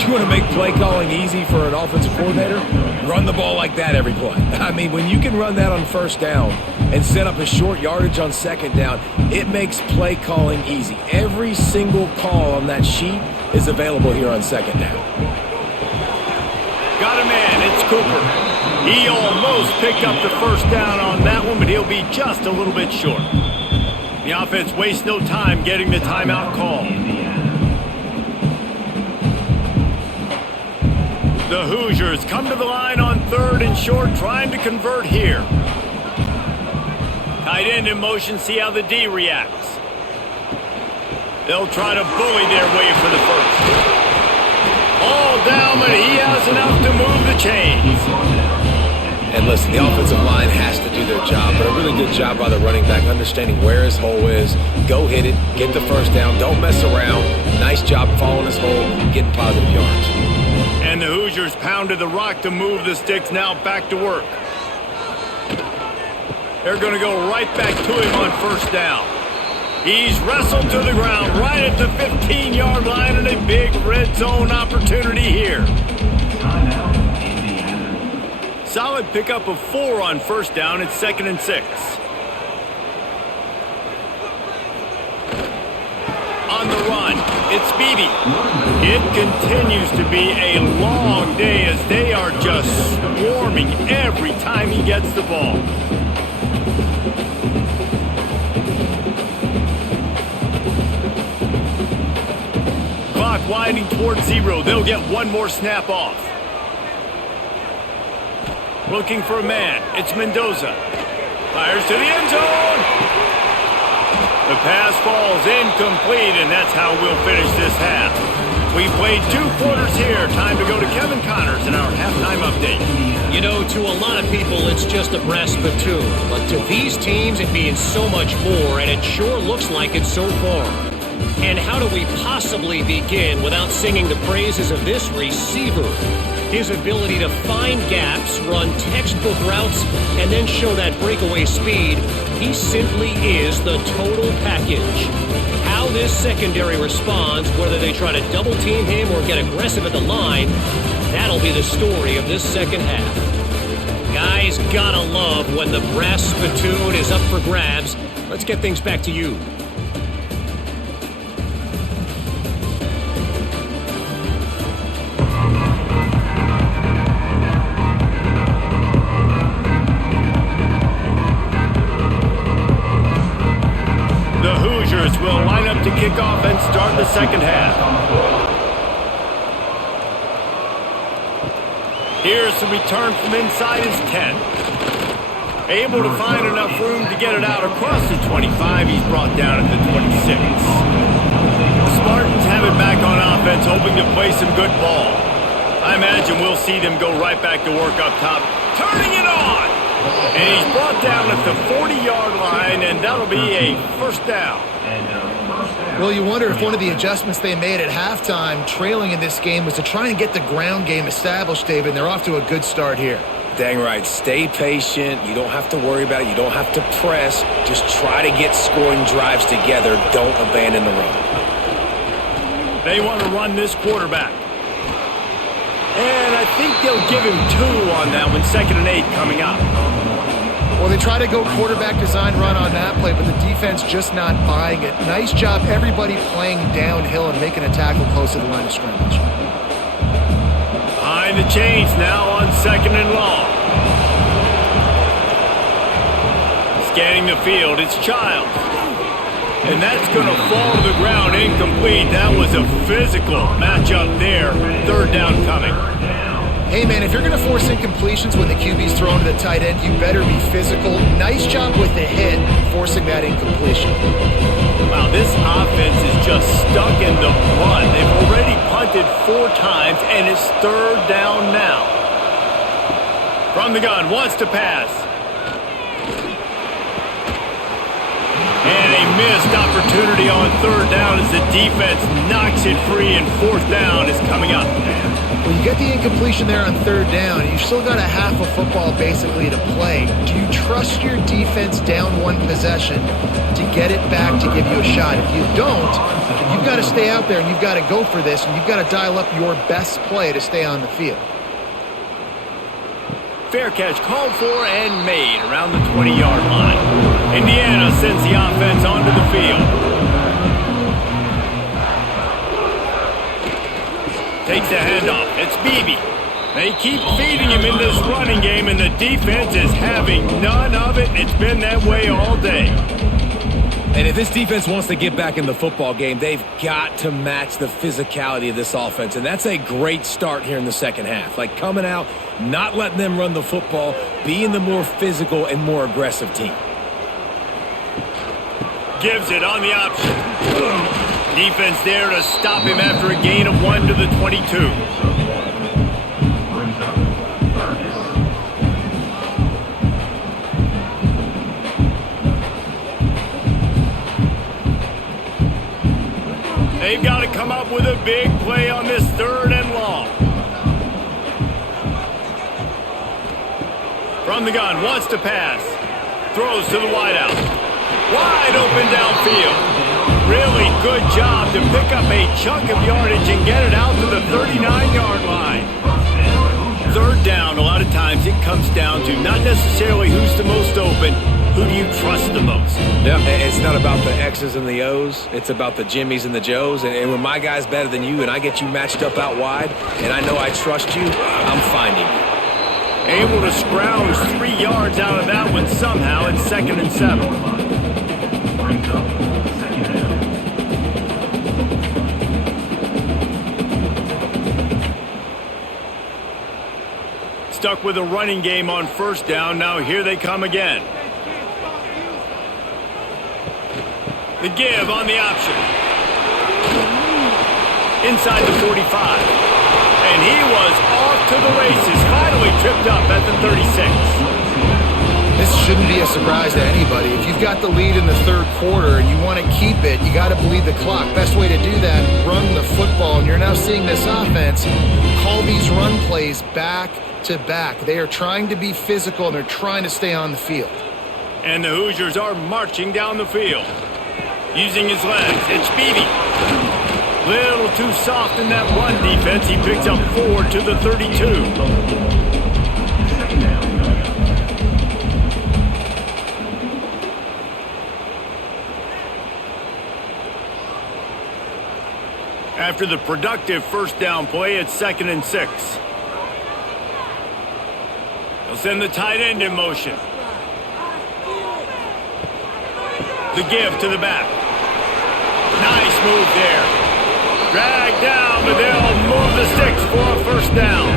You want to make play calling easy for an offensive coordinator? Run the ball like that every play. I mean, when you can run that on first down and set up a short yardage on 2nd down, it makes play calling easy. Every single call on that sheet is available here on 2nd down. Got a man, it's Cooper. He almost picked up the first down on that one, but he'll be just a little bit short. The offense wastes no time getting the timeout call. The Hoosiers come to the line on 3rd and short, trying to convert here. Tight end in motion, see how the D reacts. They'll try to bully their way for the first. All down, but he has enough to move the chains. And listen, the offensive line has to do their job, but a really good job by the running back, understanding where his hole is. Go hit it, get the first down, don't mess around. Nice job following his hole, getting positive yards. And the Hoosiers pounded the rock to move the sticks, now back to work. They're going to go right back to him on first down. He's wrestled to the ground right at the 15-yard line, and a big red zone opportunity here. Solid pickup of 4 on first down. It's 2nd and 6. On the run, it's Beebe. It continues to be a long day as they are just swarming every time he gets the ball. Clock winding towards 0. They'll get one more snap off. Looking for a man. It's Mendoza. Fires to the end zone. The pass falls incomplete, and that's how we'll finish this half. We've played 2 quarters here. Time to go to Kevin Connors in our halftime update. You know, to a lot of people, it's just a brass platoon. But to these teams, it means so much more, and it sure looks like it so far. And how do we possibly begin without singing the praises of this receiver? His ability to find gaps, run textbook routes, and then show that breakaway speed. He simply is the total package. How this secondary responds, whether they try to double team him or get aggressive at the line, that'll be the story of this second half. Guys, gotta love when the brass spittoon is up for grabs. Let's get things back to you. The Hoosiers will line up to kick off and start the second half. Here's the return from inside his 10. Able to find enough room to get it out across the 25. He's brought down at the 26. The Spartans have it back on offense, hoping to play some good ball. I imagine we'll see them go right back to work up top. Turning it on! And he's brought down at the 40-yard line, and that'll be a first down. Well, you wonder if one of the adjustments they made at halftime, trailing in this game, was to try and get the ground game established, David, and they're off to a good start here. Dang right. Stay patient. You don't have to worry about it. You don't have to press. Just try to get scoring drives together. Don't abandon the run. They want to run this quarterback. And I think they'll give him 2 on that one, 2nd and 8 coming up. Well, they try to go quarterback design run on that play, but the defense just not buying it. Nice job, everybody playing downhill and making a tackle close to the line of scrimmage. Behind the chains now on 2nd and long. Scanning the field, it's Childs. And that's going to fall to the ground incomplete. That was a physical matchup there. 3rd down coming. Hey, man, if you're going to force incompletions when the QB's thrown to the tight end, you better be physical. Nice job with the hit, forcing that incompletion. Wow, this offense is just stuck in the run. They've already punted 4 times, and it's 3rd down now. From the gun, wants to pass. And a missed opportunity on 3rd down as the defense knocks it free, and 4th down is coming up. When you get the incompletion there on 3rd down, you've still got a half of football basically to play. Do you trust your defense down 1 possession to get it back to give you a shot? If you don't, you've got to stay out there and you've got to go for this, and you've got to dial up your best play to stay on the field. Fair catch called for and made around the 20-yard line. Indiana sends the offense onto the field. Takes the handoff. It's Beebe. They keep feeding him in this running game, and the defense is having none of it. It's been that way all day. And if this defense wants to get back in the football game, they've got to match the physicality of this offense. And that's a great start here in the second half. Like coming out, not letting them run the football, being the more physical and more aggressive team. Gives it on the option. Defense there to stop him after a gain of 1 to the 22. They've got to come up with a big play on this 3rd and long. From the gun, wants to pass. Throws to the wideout. Wide open downfield. Really good job to pick up a chunk of yardage and get it out to the 39-yard line. 3rd down, a lot of times it comes down to not necessarily who's the most open, who do you trust the most? Yeah, it's not about the X's and the O's. It's about the Jimmies and the Joes. And when my guy's better than you and I get you matched up out wide and I know I trust you, I'm finding you. Able to scrounge 3 yards out of that one somehow. It's 2nd and 7. Stuck with a running game on 1st down. Now here they come again. The give on the option. Inside the 45. And he was off to the races. Finally tripped up at the 36. this shouldn't be a surprise to anybody. If you've got the lead in the third quarter and you want to keep it, you got to bleed the clock. Best way to do that, run the football. And you're now seeing this offense call these run plays back to back. They are trying to be physical, and they're trying to stay on the field. And the Hoosiers are marching down the field. Using his legs, it's Beebe. Little too soft in that run defense. He picks up 4 to the 32. After the productive first down play, it's 2nd and 6. They'll send the tight end in motion. The give to the back. Nice move there. Drag down, but they'll move the sticks for a first down.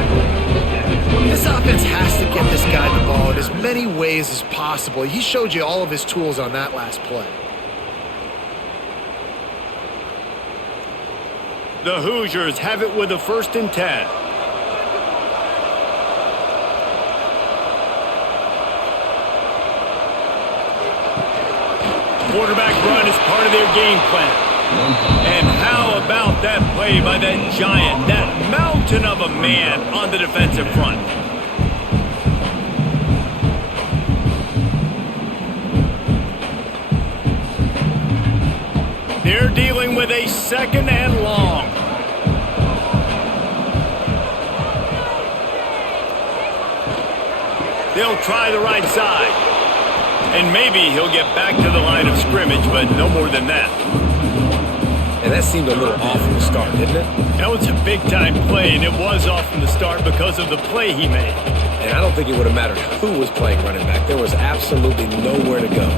This offense has to get this guy the ball in as many ways as possible. He showed you all of his tools on that last play. The Hoosiers have it with a 1st and 10. Quarterback run is part of their game plan. And how about that play by that giant, that mountain of a man on the defensive front? They're dealing with a 2nd and long. They'll try the right side. And maybe he'll get back to the line of scrimmage, but no more than that. And that seemed a little off from the start, didn't it? That was a big-time play, and it was off from the start because of the play he made. And I don't think it would have mattered who was playing running back. There was absolutely nowhere to go.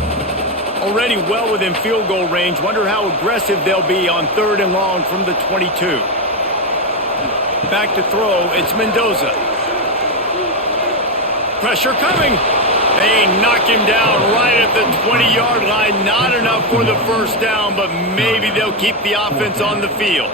Already well within field goal range. Wonder how aggressive they'll be on 3rd and long from the 22. Back to throw, it's Mendoza. Pressure coming. They knock him down right at the 20-yard line. Not enough for the first down, but maybe they'll keep the offense on the field.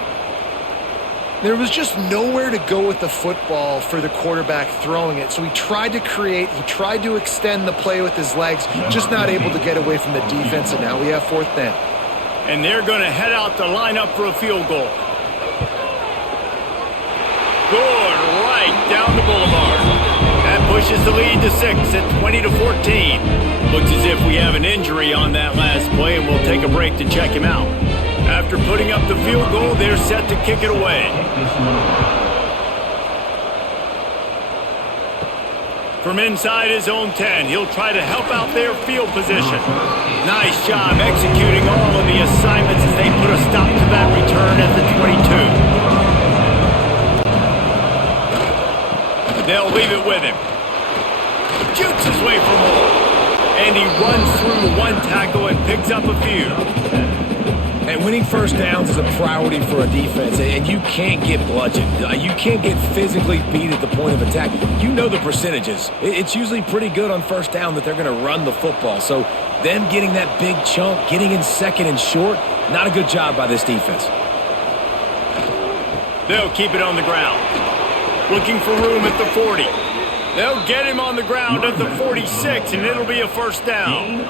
There was just nowhere to go with the football for the quarterback throwing it. So he tried to create, he tried to extend the play with his legs, just not able to get away from the defense, and now we have 4th down. And they're going to head out to line up for a field goal. Good, right down the boulevard. That pushes the lead to 6 at 20 to 14. Looks as if we have an injury on that last play, and we'll take a break to check him out. After putting up the field goal, they're set to kick it away. From inside his own 10, he'll try to help out their field position. Nice job executing all of the assignments as they put a stop to that return at the 22. They'll leave it with him. Jukes his way for more. And he runs through one tackle and picks up a few. And winning first downs is a priority for a defense, and you can't get bludgeoned. You can't get physically beat at the point of attack. You know the percentages. It's usually pretty good on first down that they're going to run the football. So them getting that big chunk, getting in 2nd and short, not a good job by this defense. They'll keep it on the ground. Looking for room at the 40. They'll get him on the ground at the 46, and it'll be a first down.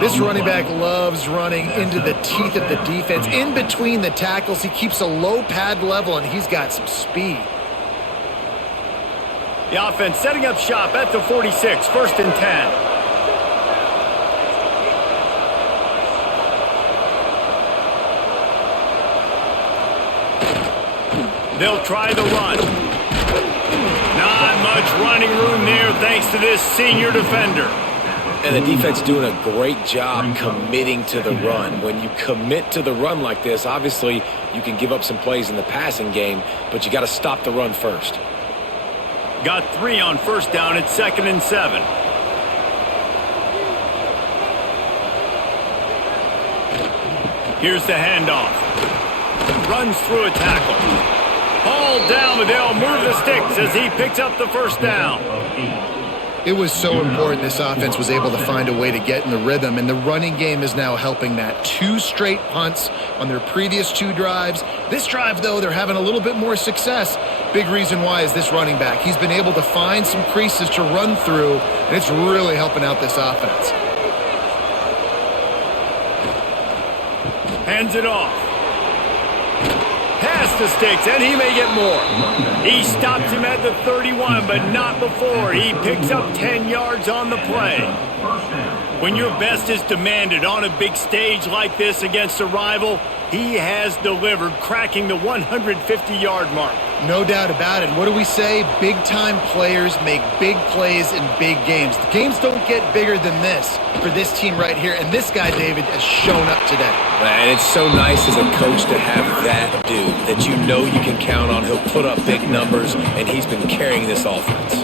This running back loves running into the teeth of the defense. In between the tackles, he keeps a low pad level, and he's got some speed. The offense setting up shop at the 46, 1st and 10. They'll try the run. Not much running room there thanks to this senior defender. And the defense doing a great job committing to the run. When you commit to the run like this, obviously you can give up some plays in the passing game, but you got to stop the run first. Got 3 on first down at 2nd and 7. Here's the handoff. Runs through a tackle. Hauled down, but they'll move the sticks as he picks up the first down. It was so important this offense was able to find a way to get in the rhythm, and the running game is now helping that. 2 straight punts on their previous 2 drives. This drive, though, they're having a little bit more success. Big reason why is this running back. He's been able to find some creases to run through, and it's really helping out this offense. Hands it off. Pass the sticks, and he may get more. He stops him at the 31, but not before. He picks up 10 yards on the play. When your best is demanded on a big stage like this against a rival, he has delivered, cracking the 150-yard mark. No doubt about it. What do we say? Big-time players make big plays in big games. The games don't get bigger than this for this team right here, and this guy, David, has shown up today. Man, it's so nice as a coach to have that dude that you know you can count on. He'll put up big numbers, and he's been carrying this offense.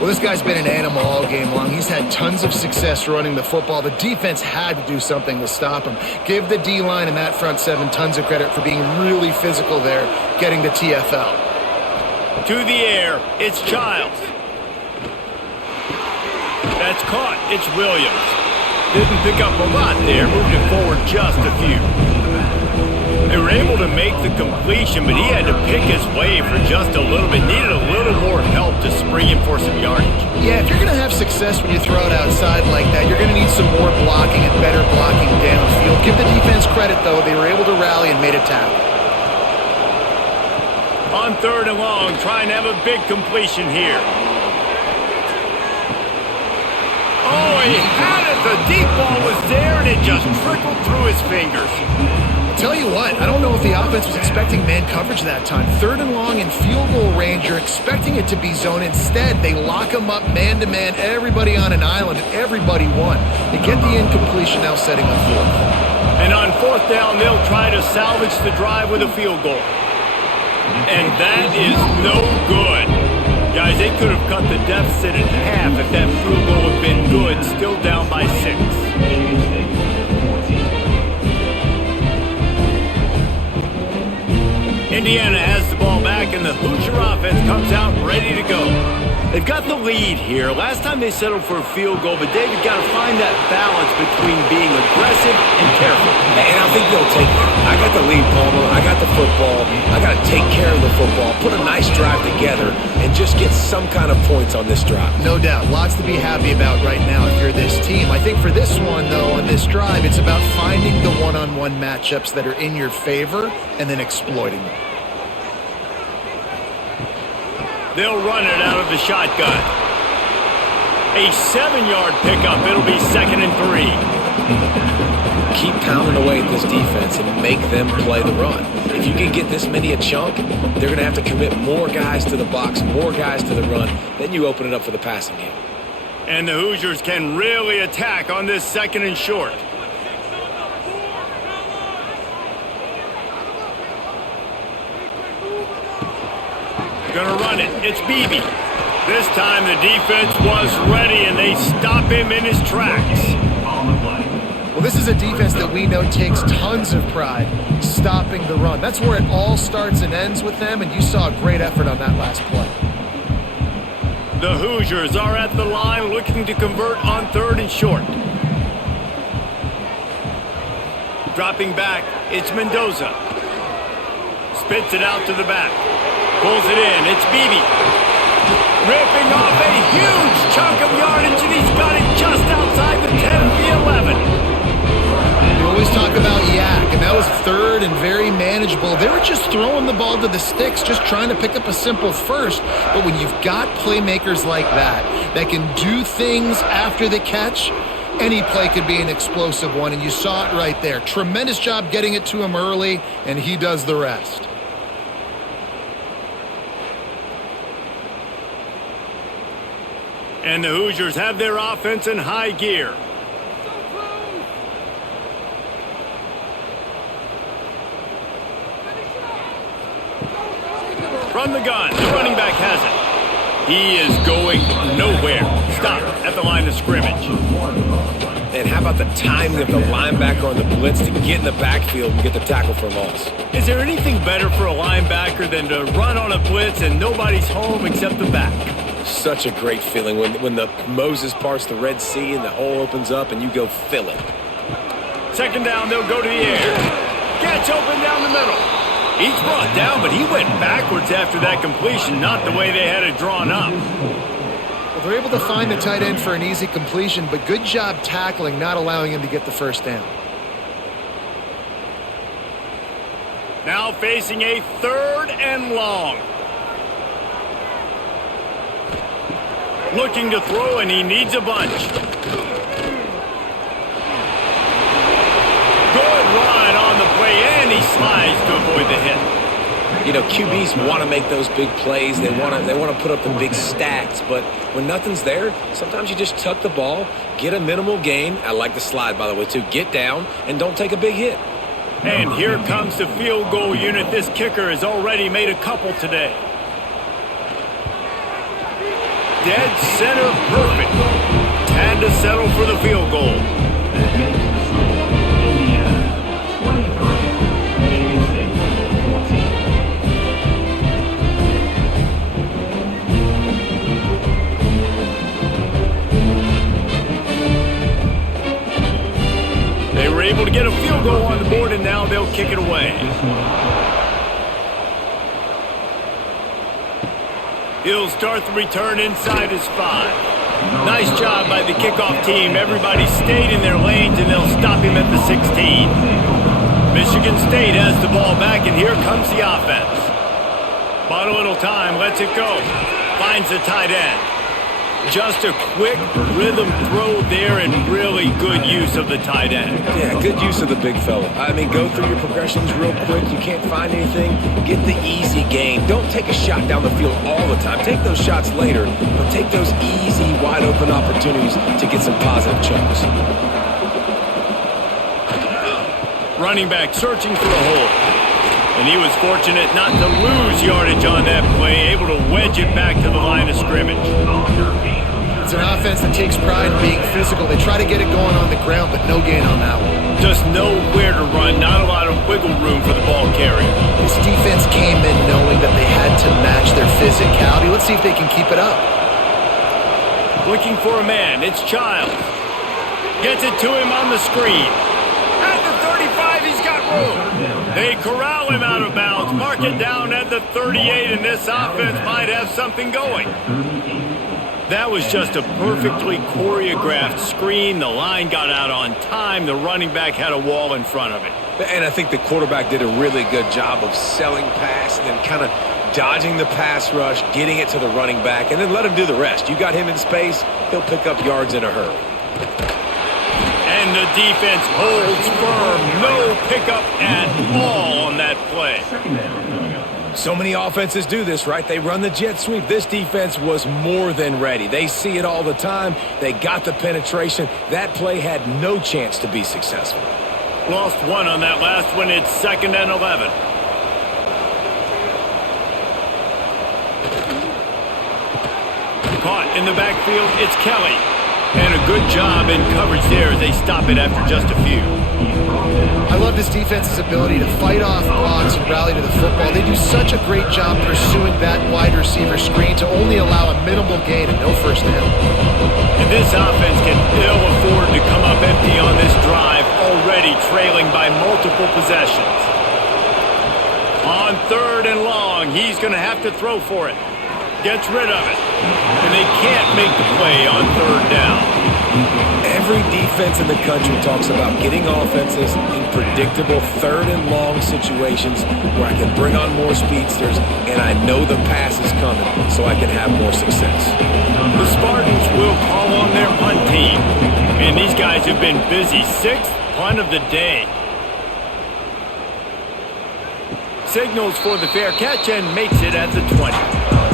Well, this guy's been an animal all game long. He's had tons of success running the football. The defense had to do something to stop him. Give the D-line and that front 7 tons of credit for being really physical there, getting the TFL. To the air, it's Childs. That's caught. It's Williams. Didn't pick up a lot there, moved it forward just a few. They were able to make the completion, but he had to pick his way for just a little bit. Needed a little more help to spring him for some yardage. Yeah, if you're going to have success when you throw it outside like that, you're going to need some more blocking and better blocking downfield. Give the defense credit, though. They were able to rally and made a tackle. On 3rd and long, trying to have a big completion here. Oh, he had it. The deep ball was there, and it just trickled through his fingers. Tell you what, I don't know if the offense was expecting man coverage that time. 3rd and long in field goal range, you're expecting it to be zone. Instead, they lock him up man-to-man, everybody on an island, and everybody won. They get the incompletion, now setting up 4th. And on 4th down, they'll try to salvage the drive with a field goal. And that is no good. Guys, they could have cut the deficit in half if that field goal had been good, still down by 6. Indiana has the ball back, and the Hoosier offense comes out ready to go. They've got the lead here. Last time they settled for a field goal, but David got to find that balance between being aggressive and careful. And I think they'll take it. I got the lead, Palmer. I got the football. I got to take care of the football, put a nice drive together, and just get some kind of points on this drive. No doubt. Lots to be happy about right now if you're this team. I think for this one, though, on this drive, it's about finding the one-on-one matchups that are in your favor and then exploiting them. They'll run it out of the shotgun. A 7-yard pickup. It'll be 2nd and 3. Keep pounding away at this defense and make them play the run. If you can get this many a chunk, they're going to have to commit more guys to the box, more guys to the run. Then you open it up for the passing game. And the Hoosiers can really attack on this 2nd and short. Gonna run it. It's Beebe. This time the defense was ready, and they stop him in his tracks. Well, this is a defense that we know takes tons of pride stopping the run. That's where it all starts and ends with them, and you saw a great effort on that last play. The Hoosiers are at the line looking to convert on 3rd and short. Dropping back, it's Mendoza. Spits it out to the back. Pulls it in. It's Beebe. Ripping off a huge chunk of yardage, and he's got it just outside the 10 of the 11. You always talk about yak, and that was 3rd and very manageable. They were just throwing the ball to the sticks, just trying to pick up a simple first. But when you've got playmakers like that can do things after the catch, any play could be an explosive one, and you saw it right there. Tremendous job getting it to him early, and he does the rest. And the Hoosiers have their offense in high gear. From the gun, the running back has it. He is going nowhere. Stop at the line of scrimmage. And how about the timing of the linebacker on the blitz to get in the backfield and get the tackle for loss? Is there anything better for a linebacker than to run on a blitz and nobody's home except the back? Such a great feeling when the Moses parts the Red Sea and the hole opens up and you go fill it. Second down, they'll go to the air. Gets open down the middle. He's brought down, but he went backwards after that completion, not the way they had it drawn up. Well, they're able to find the tight end for an easy completion, but good job tackling, not allowing him to get the first down. Now facing a 3rd and long. Looking to throw, and he needs a bunch. Good run on the play, and he slides to avoid the hit. You know, QBs want to make those big plays. They want to put up the big stats. But when nothing's there, sometimes you just tuck the ball, get a minimal gain. I like the slide, by the way, too. Get down and don't take a big hit. And here comes the field goal unit. This kicker has already made a couple today. Dead center perfect. Had to settle for the field goal. They were able to get a field goal on the board, and now they'll kick it away. He'll start the return inside his 5. Nice job by the kickoff team. Everybody stayed in their lanes, and they'll stop him at the 16. Michigan State has the ball back, and here comes the offense. Bought a little time, lets it go. Finds the tight end. Just a quick rhythm throw there, and really good use of the tight end. Yeah, good use of the big fella. I mean, go through your progressions real quick. You can't find anything, get the easy gain. Don't take a shot down the field all the time. Take those shots later, but take those easy, wide-open opportunities to get some positive chunks. Running back searching for a hole. And he was fortunate not to lose yardage on that play, able to wedge it back to the line of scrimmage. It's an offense that takes pride in being physical. They try to get it going on the ground, but no gain on that one. Just nowhere to run, not a lot of wiggle room for the ball carrier. This defense came in knowing that they had to match their physicality. Let's see if they can keep it up. Looking for a man, it's Childs. Gets it to him on the screen. At the 35, he's got room. They corral him out of bounds, mark it down at the 38, and this offense might have something going. That was just a perfectly choreographed screen. The line got out on time. The running back had a wall in front of it. And I think the quarterback did a really good job of selling pass and then kind of dodging the pass rush, getting it to the running back, and then let him do the rest. You got him in space, he'll pick up yards in a hurry. And the defense holds firm. No pickup at all on that play. So many offenses do this, right? They run the jet sweep. This defense was more than ready. They see it all the time. They got the penetration. That play had no chance to be successful. Lost one on that last one. It's 2nd and 11. Caught in the backfield. It's Kelly. And a good job in coverage there as they stop it after just a few. I love this defense's ability to fight off blocks and rally to the football. They do such a great job pursuing that wide receiver screen to only allow a minimal gain and no first down. And this offense can ill afford to come up empty on this drive, already trailing by multiple possessions. On 3rd and long, he's going to have to throw for it. Gets rid of it. And they can't make the play on 3rd down. Every defense in the country talks about getting offenses in predictable 3rd and long situations where I can bring on more speedsters and I know the pass is coming so I can have more success. The Spartans will call on their punt team. And these guys have been busy. 6th punt of the day. Signals for the fair catch and makes it at the 20.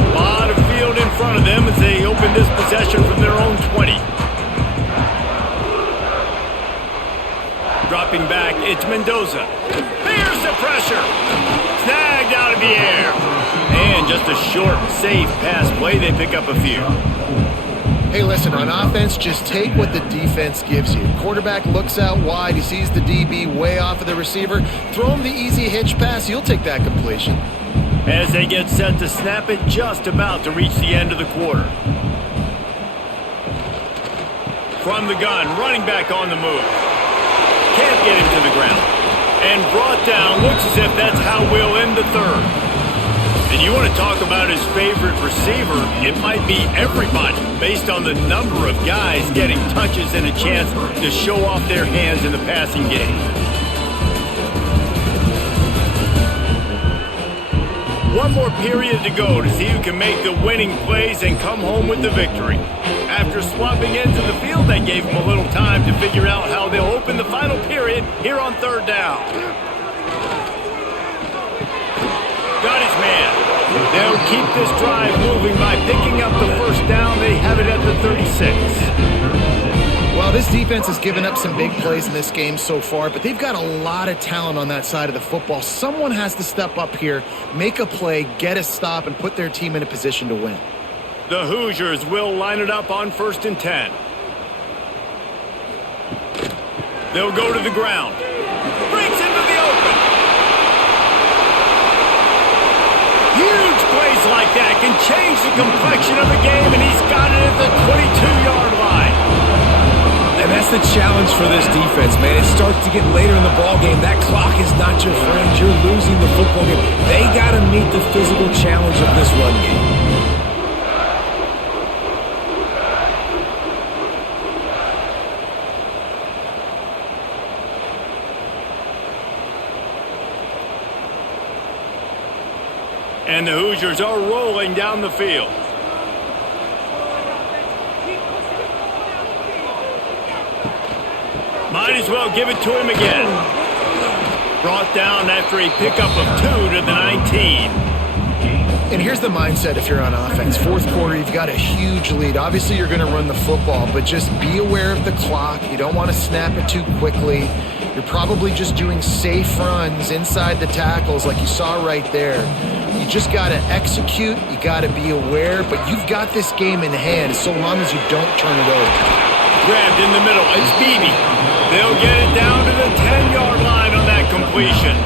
A lot of field in front of them as they open this possession from their own 20. Dropping back, it's Mendoza. Here's the pressure. Snagged out of the air. And just a short, safe pass play. They pick up a few. Hey, listen, on offense, just take what the defense gives you. Quarterback looks out wide. He sees the DB way off of the receiver. Throw him the easy hitch pass. You'll take that completion. as they get set to snap it just about to reach the end of the quarter. From the gun, running back on the move. Can't get him to the ground. And brought down, looks as if that's how we'll end the third. And you want to talk about his favorite receiver, it might be everybody based on the number of guys getting touches and a chance to show off their hands in the passing game. One more period to go to see who can make the winning plays and come home with the victory. After swapping into the field, that gave them a little time to figure out how they'll open the final period here on third down. Got his man. They'll keep this drive moving by picking up the first down. They have it at the 36. Well, this defense has given up some big plays in this game so far, but they've got a lot of talent on that side of the football. Someone has to step up here, make a play, get a stop, and put their team in a position to win. The Hoosiers will line it up on 1st and 10. They'll go to the ground. Breaks into the open. Huge plays like that can change the complexion of the game, and he's got it at the 22-yard line. And that's the challenge for this defense, man. It starts to get later in the ballgame. That clock is not your friend. You're losing the football game. They got to meet the physical challenge of this run game. And the Hoosiers are rolling down the field. Might as well give it to him again. Brought down after a pickup of 2 to the 19. And here's the mindset if you're on offense. Fourth quarter, you've got a huge lead. Obviously, you're going to run the football, but just be aware of the clock. You don't want to snap it too quickly. You're probably just doing safe runs inside the tackles like you saw right there. You just got to execute. You got to be aware, but you've got this game in hand so long as you don't turn it over. Grabbed in the middle. It's Beebe. They'll get it down to the 10-yard line on that completion.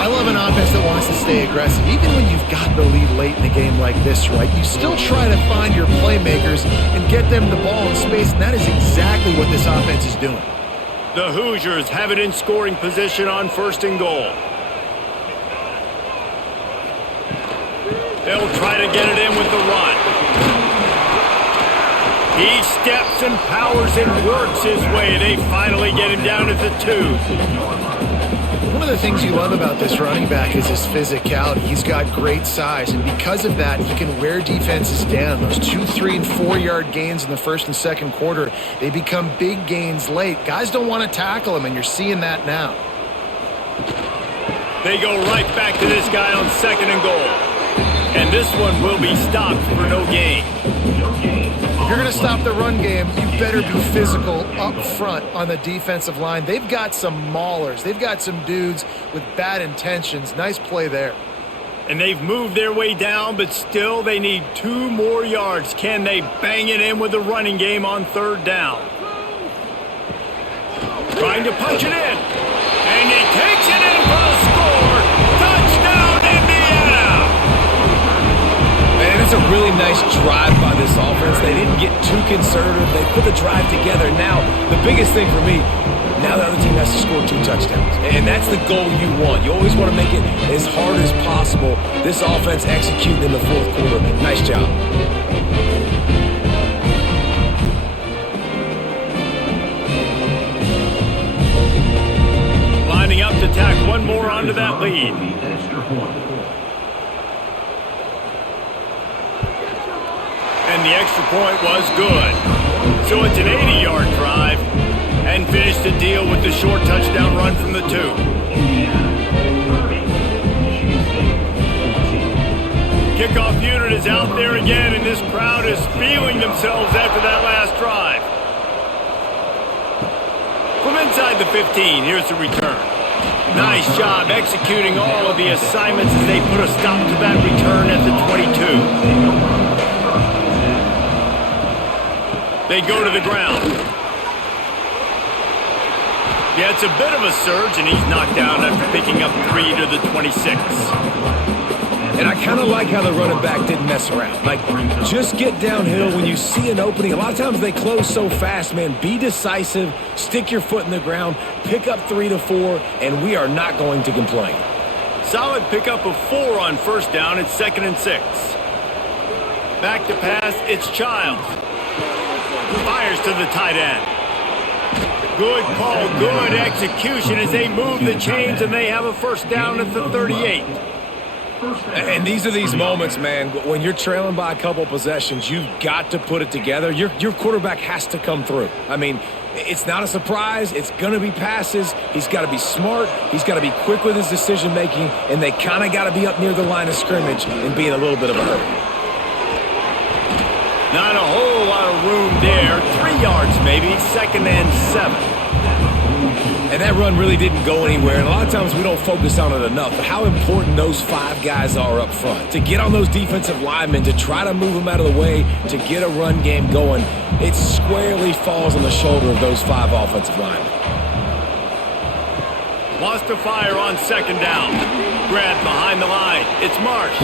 I love an offense that wants to stay aggressive. Even when you've got the lead late in a game like this, right, you still try to find your playmakers and get them the ball in space, and that is exactly what this offense is doing. The Hoosiers have it in scoring position on 1st and goal. They'll try to get it in with the run. He steps and powers and works his way. They finally get him down at the 2. One of the things you love about this running back is his physicality. He's got great size, and because of that, he can wear defenses down. Those 2, 3, and 4-yard gains in the first and second quarter, they become big gains late. Guys don't want to tackle him, and you're seeing that now. They go right back to this guy on 2nd and goal. And this one will be stopped for no gain. If you're going to stop the run game, you better be physical up front on the defensive line. They've got some maulers. They've got some dudes with bad intentions. Nice play there. And they've moved their way down, but still they need 2 more yards. Can they bang it in with the running game on 3rd down? Trying to punch it in. And he takes it in for the score. Touchdown, Indiana! Man, it's a really nice drive by this offense. They didn't get too conservative. They put the drive together. Now, the biggest thing for me, now the other team has to score 2 touchdowns. And that's the goal you want. You always want to make it as hard as possible. This offense executing in the 4th quarter. Nice job. Lining up to tack one more onto that lead. And the extra point was good. So it's an 80-yard drive. And finish the deal with the short touchdown run from the 2. Kickoff unit is out there again, and this crowd is feeling themselves after that last drive. From inside the 15, here's the return. Nice job executing all of the assignments as they put a stop to that return at the 22. They go to the ground. Gets a bit of a surge, and he's knocked down after picking up 3 to the 26. And I kind of like how the running back didn't mess around. Like, just get downhill when you see an opening. A lot of times they close so fast, man. Be decisive, stick your foot in the ground, pick up 3 to 4, and we are not going to complain. Solid pickup of 4 on first down. It's 2nd and 6. Back to pass, it's Childs. Fires to the tight end. Good call, good execution as they move the chains, and they have a first down at the 38. And these are these moments, man, when you're trailing by a couple possessions, you've got to put it together. Your quarterback has to come through. I mean, it's not a surprise. It's going to be passes. He's got to be smart. He's got to be quick with his decision-making, and they kind of got to be up near the line of scrimmage and be in a little bit of a hurry. Not a whole lot of room there. 3 yards maybe, 2nd and 7. And that run really didn't go anywhere. And a lot of times we don't focus on it enough. But how important those 5 guys are up front. To get on those defensive linemen, to try to move them out of the way, to get a run game going, it squarely falls on the shoulder of those 5 offensive linemen. Lost to fire on 2nd down. Grabbed behind the line. It's Marsh.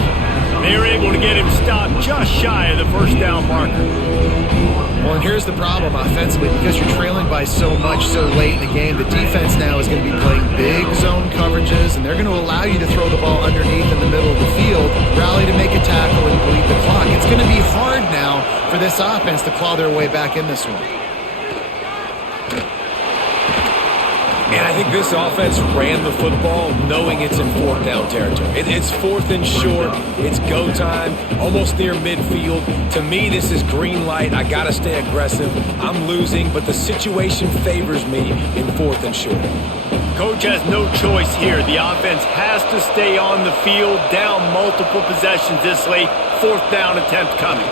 They were able to get him stopped just shy of the first down marker. Well, and here's the problem offensively. Because you're trailing by so much so late in the game, the defense now is going to be playing big zone coverages, and they're going to allow you to throw the ball underneath in the middle of the field, rally to make a tackle, and bleed the clock. It's going to be hard now for this offense to claw their way back in this one. And I think this offense ran the football knowing it's in 4th down territory. It's 4th and short. It's go time, almost near midfield. To me, this is green light. I got to stay aggressive. I'm losing, but the situation favors me in 4th and short. Coach has no choice here. The offense has to stay on the field, down multiple possessions this late. 4th down attempt coming.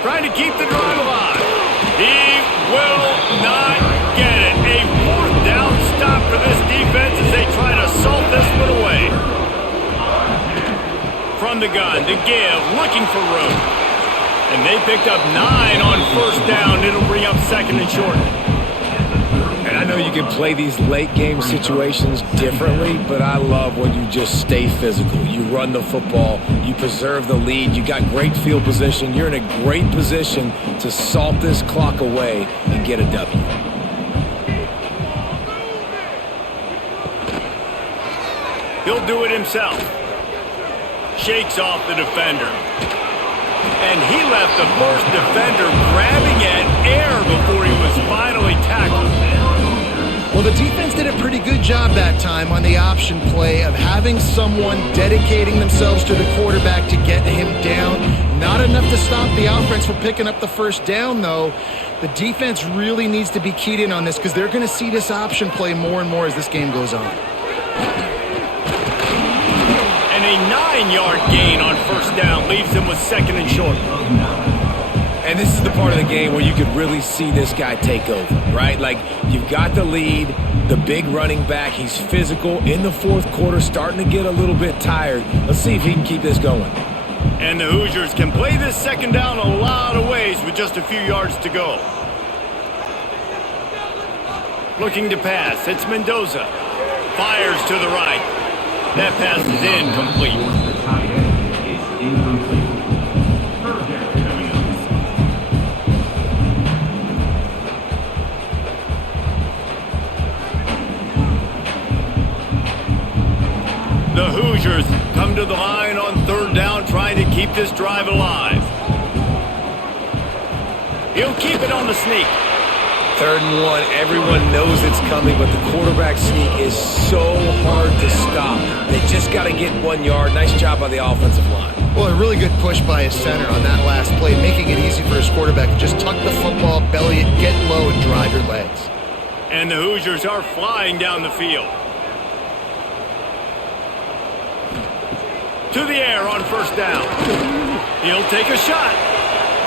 Trying to keep the drive alive. He will not get it. A 4th down stop for this defense as they try to salt this one away. From the gun to give, looking for room. And they picked up 9 on first down. It'll bring up 2nd and short. And I know you can play these late game situations differently, but I love when you just stay physical. You run the football, you preserve the lead, you got great field position. You're in a great position to salt this clock away and get a W. He'll do it himself. Shakes off the defender. And he left the first defender grabbing at air before he was finally tackled. Well, the defense did a pretty good job that time on the option play of having someone dedicating themselves to the quarterback to get him down. Not enough to stop the offense from picking up the first down, though. The defense really needs to be keyed in on this because they're going to see this option play more and more as this game goes on. And a 9-yard gain on first down leaves him with 2nd and short. And this is the part of the game where you could really see this guy take over, right? Like, you've got the lead, the big running back. He's physical in the 4th quarter, starting to get a little bit tired. Let's see if he can keep this going. And the Hoosiers can play this 2nd down a lot of ways with just a few yards to go. Looking to pass, it's Mendoza. Fires to the right. That pass is incomplete. The tight end is incomplete. 3rd down coming up. The Hoosiers come to the line on 3rd down, trying to keep this drive alive. He'll keep it on the sneak. 3rd and 1, everyone knows it's coming, but the quarterback sneak is so hard to stop. They just got to get 1 yard. Nice job by the offensive line. Well, a really good push by his center on that last play, making it easy for his quarterback to just tuck the football, belly it, get low, and drive your legs. And the Hoosiers are flying down the field. To the air on first down. He'll take a shot.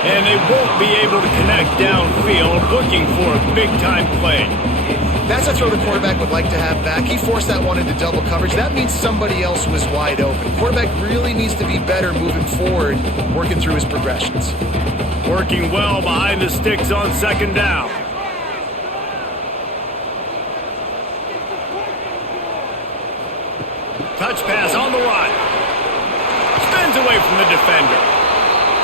And they won't be able to connect downfield, looking for a big-time play. That's a throw the quarterback would like to have back. He forced that one into double coverage. That means somebody else was wide open. The quarterback really needs to be better moving forward, working through his progressions. Working well behind the sticks on 2nd down. Touch pass on the run.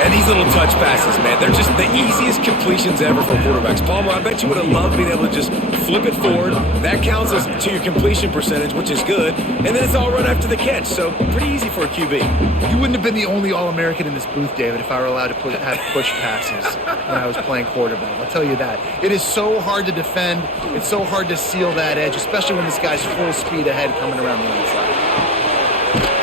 And these little touch passes, man, they're just the easiest completions ever for quarterbacks. Palmer, I bet you would have loved being able to just flip it forward. That counts as to your completion percentage, which is good. And then it's all run after the catch, so pretty easy for a QB. You wouldn't have been the only All-American in this booth, David, if I were allowed to have push passes when I was playing quarterback. I'll tell you that. It is so hard to defend. It's so hard to seal that edge, especially when this guy's full speed ahead coming around the outside.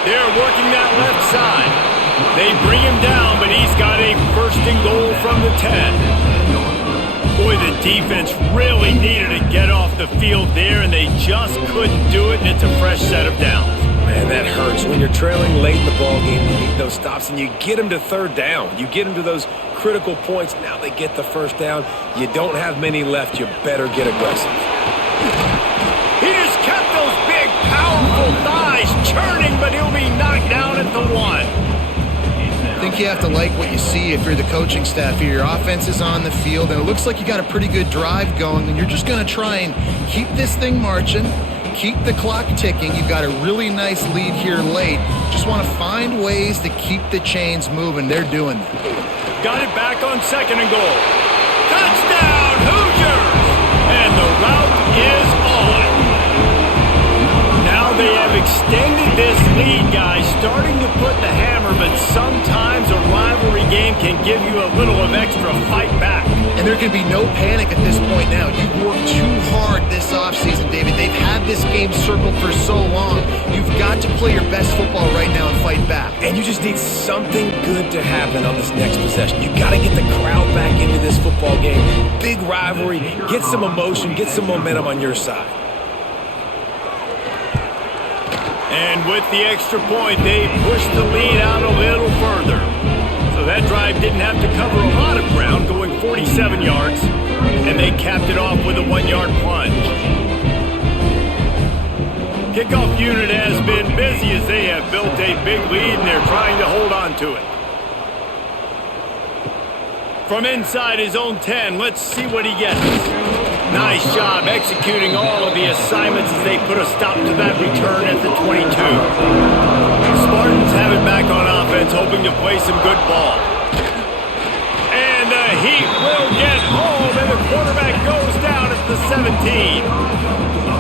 They're working that left side. They bring him down, but he's got a first and goal from the 10. Boy, the defense really needed to get off the field there, and they just couldn't do it, and it's a fresh set of downs. Man, that hurts. When you're trailing late in the ball game, you need those stops, and you get them to third down. You get them to those critical points. Now they get the first down. You don't have many left. You better get aggressive. He just kept those big, powerful thighs churning, but he'll be knocked down at the 1. I think you have to like what you see if you're the coaching staff here. Your offense is on the field, and it looks like you got a pretty good drive going, and you're just going to try and keep this thing marching, keep the clock ticking. You've got a really nice lead here late. Just want to find ways to keep the chains moving. They're doing that. Got it back on second and goal. Touchdown, Hoosiers! And the route is on. Now they have extended this lead, guys, starting to put the hammer, but sometimes a rivalry game can give you a little of extra fight back. And there can be no panic at this point now. You've worked too hard this offseason, David. They've had this game circled for so long. You've got to play your best football right now and fight back. And you just need something good to happen on this next possession. You got to get the crowd back into this football game. Big rivalry. Get some emotion. Get some momentum on your side. And with the extra point, they pushed the lead out a little further. So that drive didn't have to cover a lot of ground, going 47 yards, and they capped it off with a 1-yard plunge. Kickoff unit has been busy as they have built a big lead, and they're trying to hold on to it. From inside his own 10, let's see what he gets. Nice job executing all of the assignments as they put a stop to that return at the 22. Spartans have it back on offense, hoping to play some good ball. And the heat will get home, and the quarterback goes down at the 17.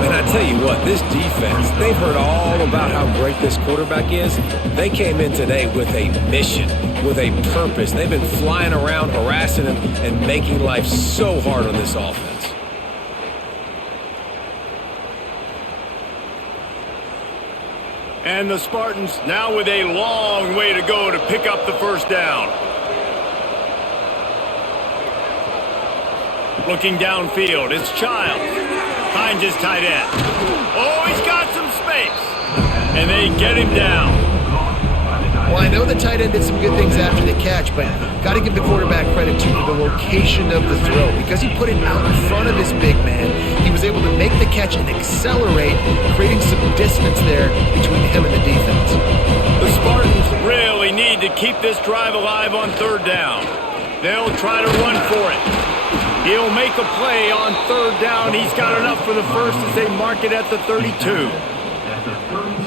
Man, I tell you what, this defense, they've heard all about how great this quarterback is. They came in today with a mission, with a purpose. They've been flying around, harassing him, and making life so hard on this offense. And the Spartans now with a long way to go to pick up the first down. Looking downfield, it's Childs. Finds his tight end. Oh, he's got some space. And they get him down. Well, I know the tight end did some good things after the catch, but got to give the quarterback credit to the location of the throw. Because he put it out in front of his big man, he was able to make the catch and accelerate, creating some distance there between him and the defense. The Spartans really need to keep this drive alive on third down. They'll try to run for it. He'll make a play on third down. He's got enough for the first as they mark it at the 32.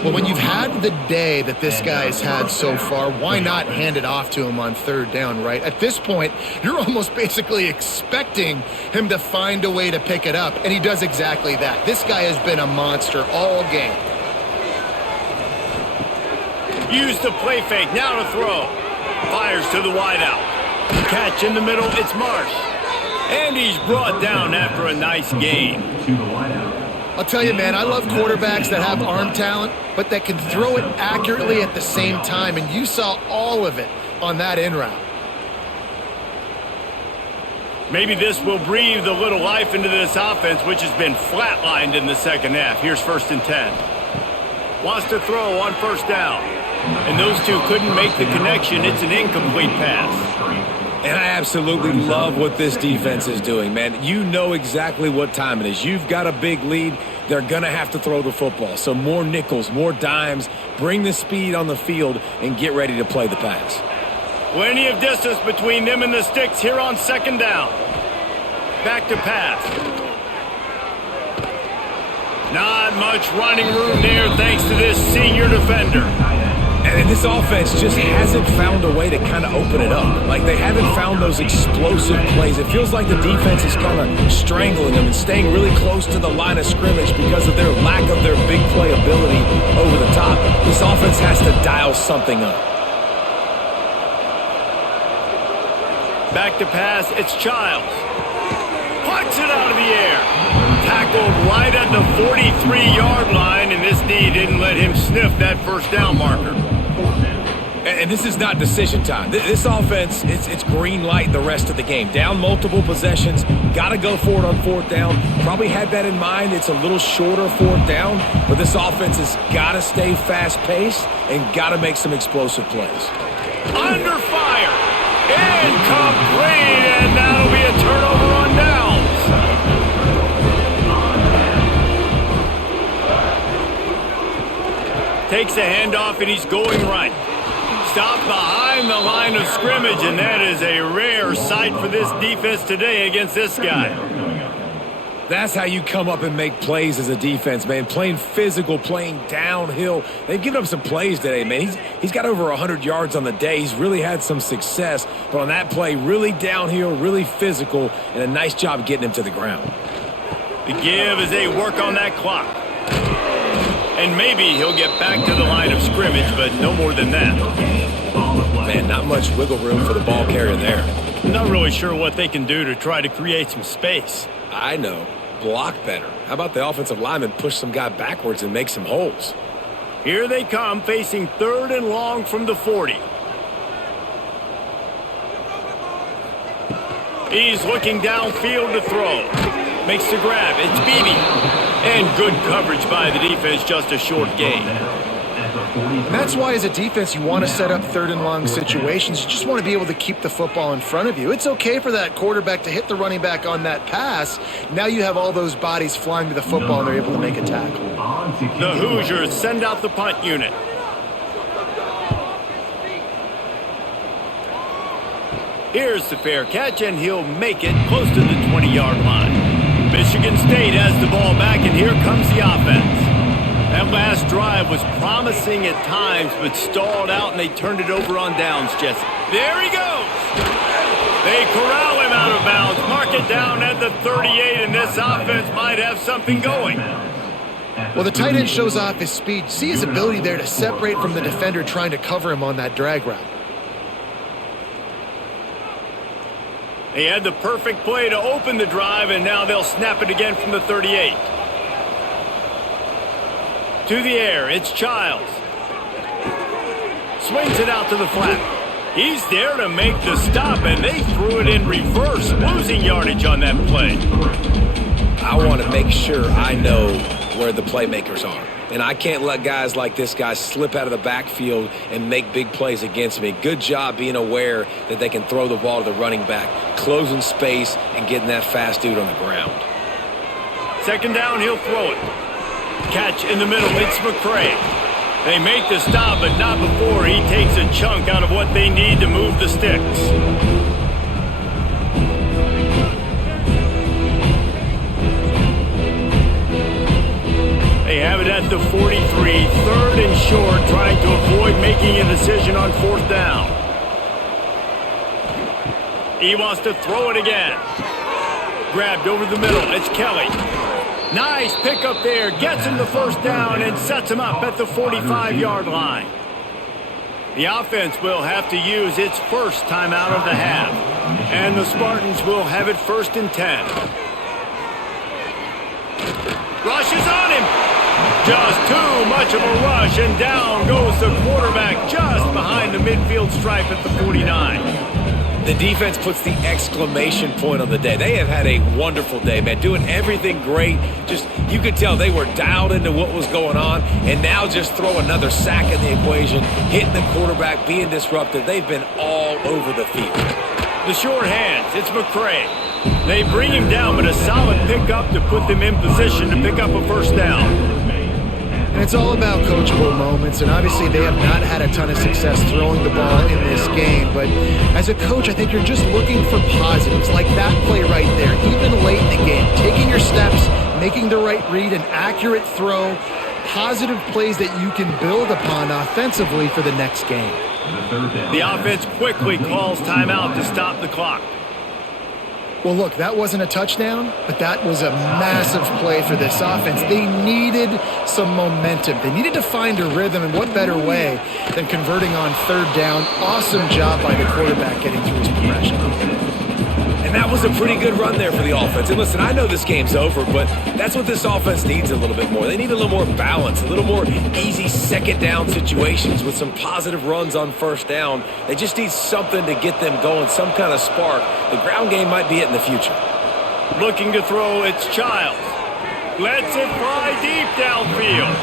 Well, when you've had the day that this guy's had so far, why not hand it off to him on third down, right? At this point, you're almost basically expecting him to find a way to pick it up, and he does exactly that. This guy has been a monster all game. Use the play fake, now to throw. Fires to the wideout. Catch in the middle, it's Marsh. And he's brought down after a nice gain. I'll tell you, man, I love quarterbacks that have arm talent, but that can throw it accurately at the same time, and you saw all of it on that in route. Maybe this will breathe a little life into this offense, which has been flatlined in the second half. Here's 1st and 10. Wants to throw on first down. And those two couldn't make the connection. It's an incomplete pass. And I absolutely love what this defense is doing, man. You know exactly what time it is. You've got a big lead. They're going to have to throw the football. So more nickels, more dimes, bring the speed on the field, and get ready to play the pass. Plenty of distance between them and the sticks here on second down. Back to pass. Not much running room there thanks to this senior defender. And this offense just hasn't found a way to kind of open it up. Like, they haven't found those explosive plays. It feels like the defense is kind of strangling them and staying really close to the line of scrimmage because of their lack of their big play ability over the top. This offense has to dial something up. Back to pass, it's Childs. Punts it out of the air. Tackled right at the 43-yard line, and this D didn't let him sniff that first down marker. And this is not decision time. This offense, it's green light the rest of the game. Down multiple possessions, got to go for it on fourth down. Probably had that in mind. It's a little shorter fourth down, but this offense has got to stay fast-paced and got to make some explosive plays. Under fire. Incomplete, and that'll be a turnover on downs. Takes a handoff, and he's going right. Stopped behind the line of scrimmage, and that is a rare sight for this defense today against this guy. That's how you come up and make plays as a defense, man. Playing physical, playing downhill. They've given up some plays today, man. He's got over 100 yards on the day. He's really had some success. But on that play, really downhill, really physical, and a nice job getting him to the ground. The give as they work on that clock. And maybe he'll get back to the line of scrimmage, but no more than that. Man, not much wiggle room for the ball carrier there. I'm not really sure what they can do to try to create some space. I know. Block better. How about the offensive lineman push some guy backwards and make some holes? Here they come, facing 3rd and long from the 40. He's looking downfield to throw. Makes the grab. It's Beebe. And good coverage by the defense, just a short gain. And that's why, as a defense, you want to set up 3rd and long situations. You just want to be able to keep the football in front of you. It's okay for that quarterback to hit the running back on that pass. Now you have all those bodies flying to the football, and they're able to make a tackle. The Hoosiers send out the punt unit. Here's the fair catch, and he'll make it close to the 20-yard line. Michigan State has the ball back, and here comes the offense. That last drive was promising at times, but stalled out, and they turned it over on downs, Jesse. There he goes! They corral him out of bounds, mark it down at the 38, and this offense might have something going. Well, the tight end shows off his speed. See his ability there to separate from the defender trying to cover him on that drag route. They had the perfect play to open the drive, and now they'll snap it again from the 38. To the air, it's Childs. Swings it out to the flat. He's there to make the stop, and they threw it in reverse, losing yardage on that play. I want to make sure I know where the playmakers are. And I can't let guys like this guy slip out of the backfield and make big plays against me. Good job being aware that they can throw the ball to the running back, closing space, and getting that fast dude on the ground. 2nd down, he'll throw it. Catch in the middle, it's McCray. They make the stop, but not before he takes a chunk out of what they need to move the sticks. They have it at the 43, 3rd and short, trying to avoid making a decision on 4th down. He wants to throw it again. Grabbed over the middle, it's Kelly. Nice pickup there, gets him the 1st down and sets him up at the 45-yard line. The offense will have to use its first timeout of the half, and the Spartans will have it 1st and 10. Rushes on him. Just too much of a rush, and down goes the quarterback just behind the midfield stripe at the 49. The defense puts the exclamation point on the day. They have had a wonderful day, man, doing everything great. Just, you could tell they were dialed into what was going on, and now just throw another sack in the equation, hitting the quarterback, being disruptive. They've been all over the field. The short hands, it's McCray. They bring him down, but a solid pickup to put them in position to pick up a 1st down. And it's all about coachable moments, and obviously they have not had a ton of success throwing the ball in this game. But as a coach, I think you're just looking for positives, like that play right there, even late in the game. Taking your steps, making the right read, an accurate throw, positive plays that you can build upon offensively for the next game. The offense quickly calls timeout to stop the clock. Well, look, that wasn't a touchdown, but that was a massive play for this offense. They needed some momentum. They needed to find a rhythm, and what better way than converting on third down. Awesome job by the quarterback getting through his progression. And that was a pretty good run there for the offense. And listen, I know this game's over, but that's what this offense needs a little bit more. They need a little more balance, a little more easy second down situations with some positive runs on first down. They just need something to get them going, some kind of spark. The ground game might be it in the future. Looking to throw, it's Childs. Lets it fly deep downfield.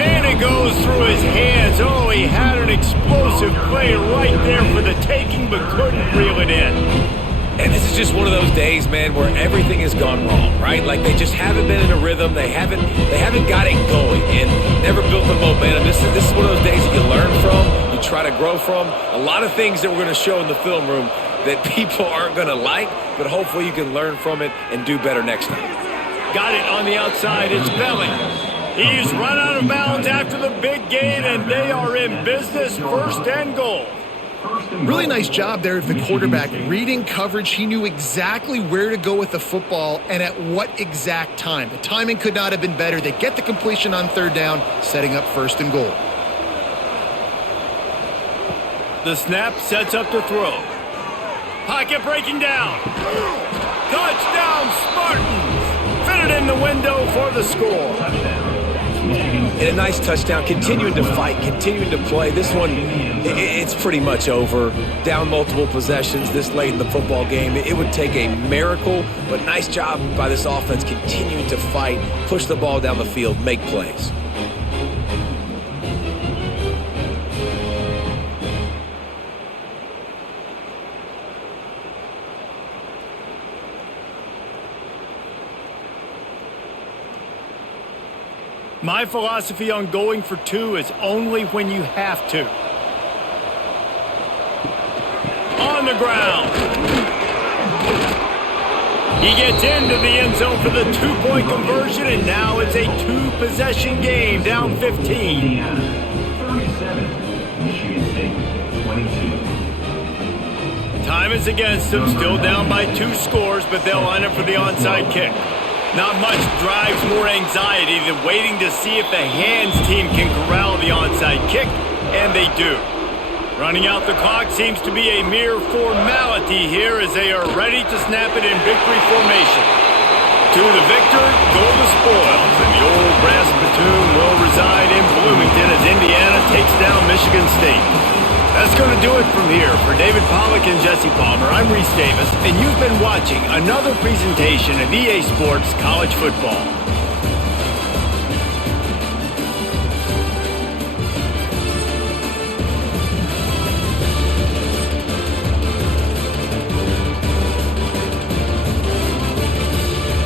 And it goes through his hands. Oh, he had an explosive play right there for the taking, but couldn't reel it in. And this is just one of those days, man, where everything has gone wrong, right? Like they just haven't been in a rhythm. They haven't got it going and never built the momentum. This is one of those days that you learn from, you try to grow from. A lot of things that we're going to show in the film room that people aren't going to like, but hopefully you can learn from it and do better next time. Got it on the outside. It's Belly. He's run out of bounds after the big gain, and they are in business. First and goal. Really nice job there of the quarterback reading coverage. He knew exactly where to go with the football and at what exact time. The timing could not have been better. They get the completion on third down, setting up first and goal. The snap sets up to throw. Pocket breaking down. Touchdown Spartans! Fitted in the window for the score. And a nice touchdown, continuing to fight, continuing to play. This one, it's pretty much over. Down multiple possessions this late in the football game. It would take a miracle, but nice job by this offense continuing to fight, push the ball down the field, make plays. My philosophy on going for two is only when you have to. On the ground. He gets into the end zone for the two-point conversion, and now it's a two-possession game, down 15. 37, Michigan State, 22. Time is against them, still down by 2 scores, but they'll line up for the onside kick. Not much drives more anxiety than waiting to see if the hands team can corral the onside kick, and they do. Running out the clock seems to be a mere formality here as they are ready to snap it in victory formation. To the victor, go the spoils, and the old brass platoon will reside in Bloomington as Indiana takes down Michigan State. That's going to do it from here. For David Pollack and Jesse Palmer, I'm Reese Davis, and you've been watching another presentation of EA Sports College Football.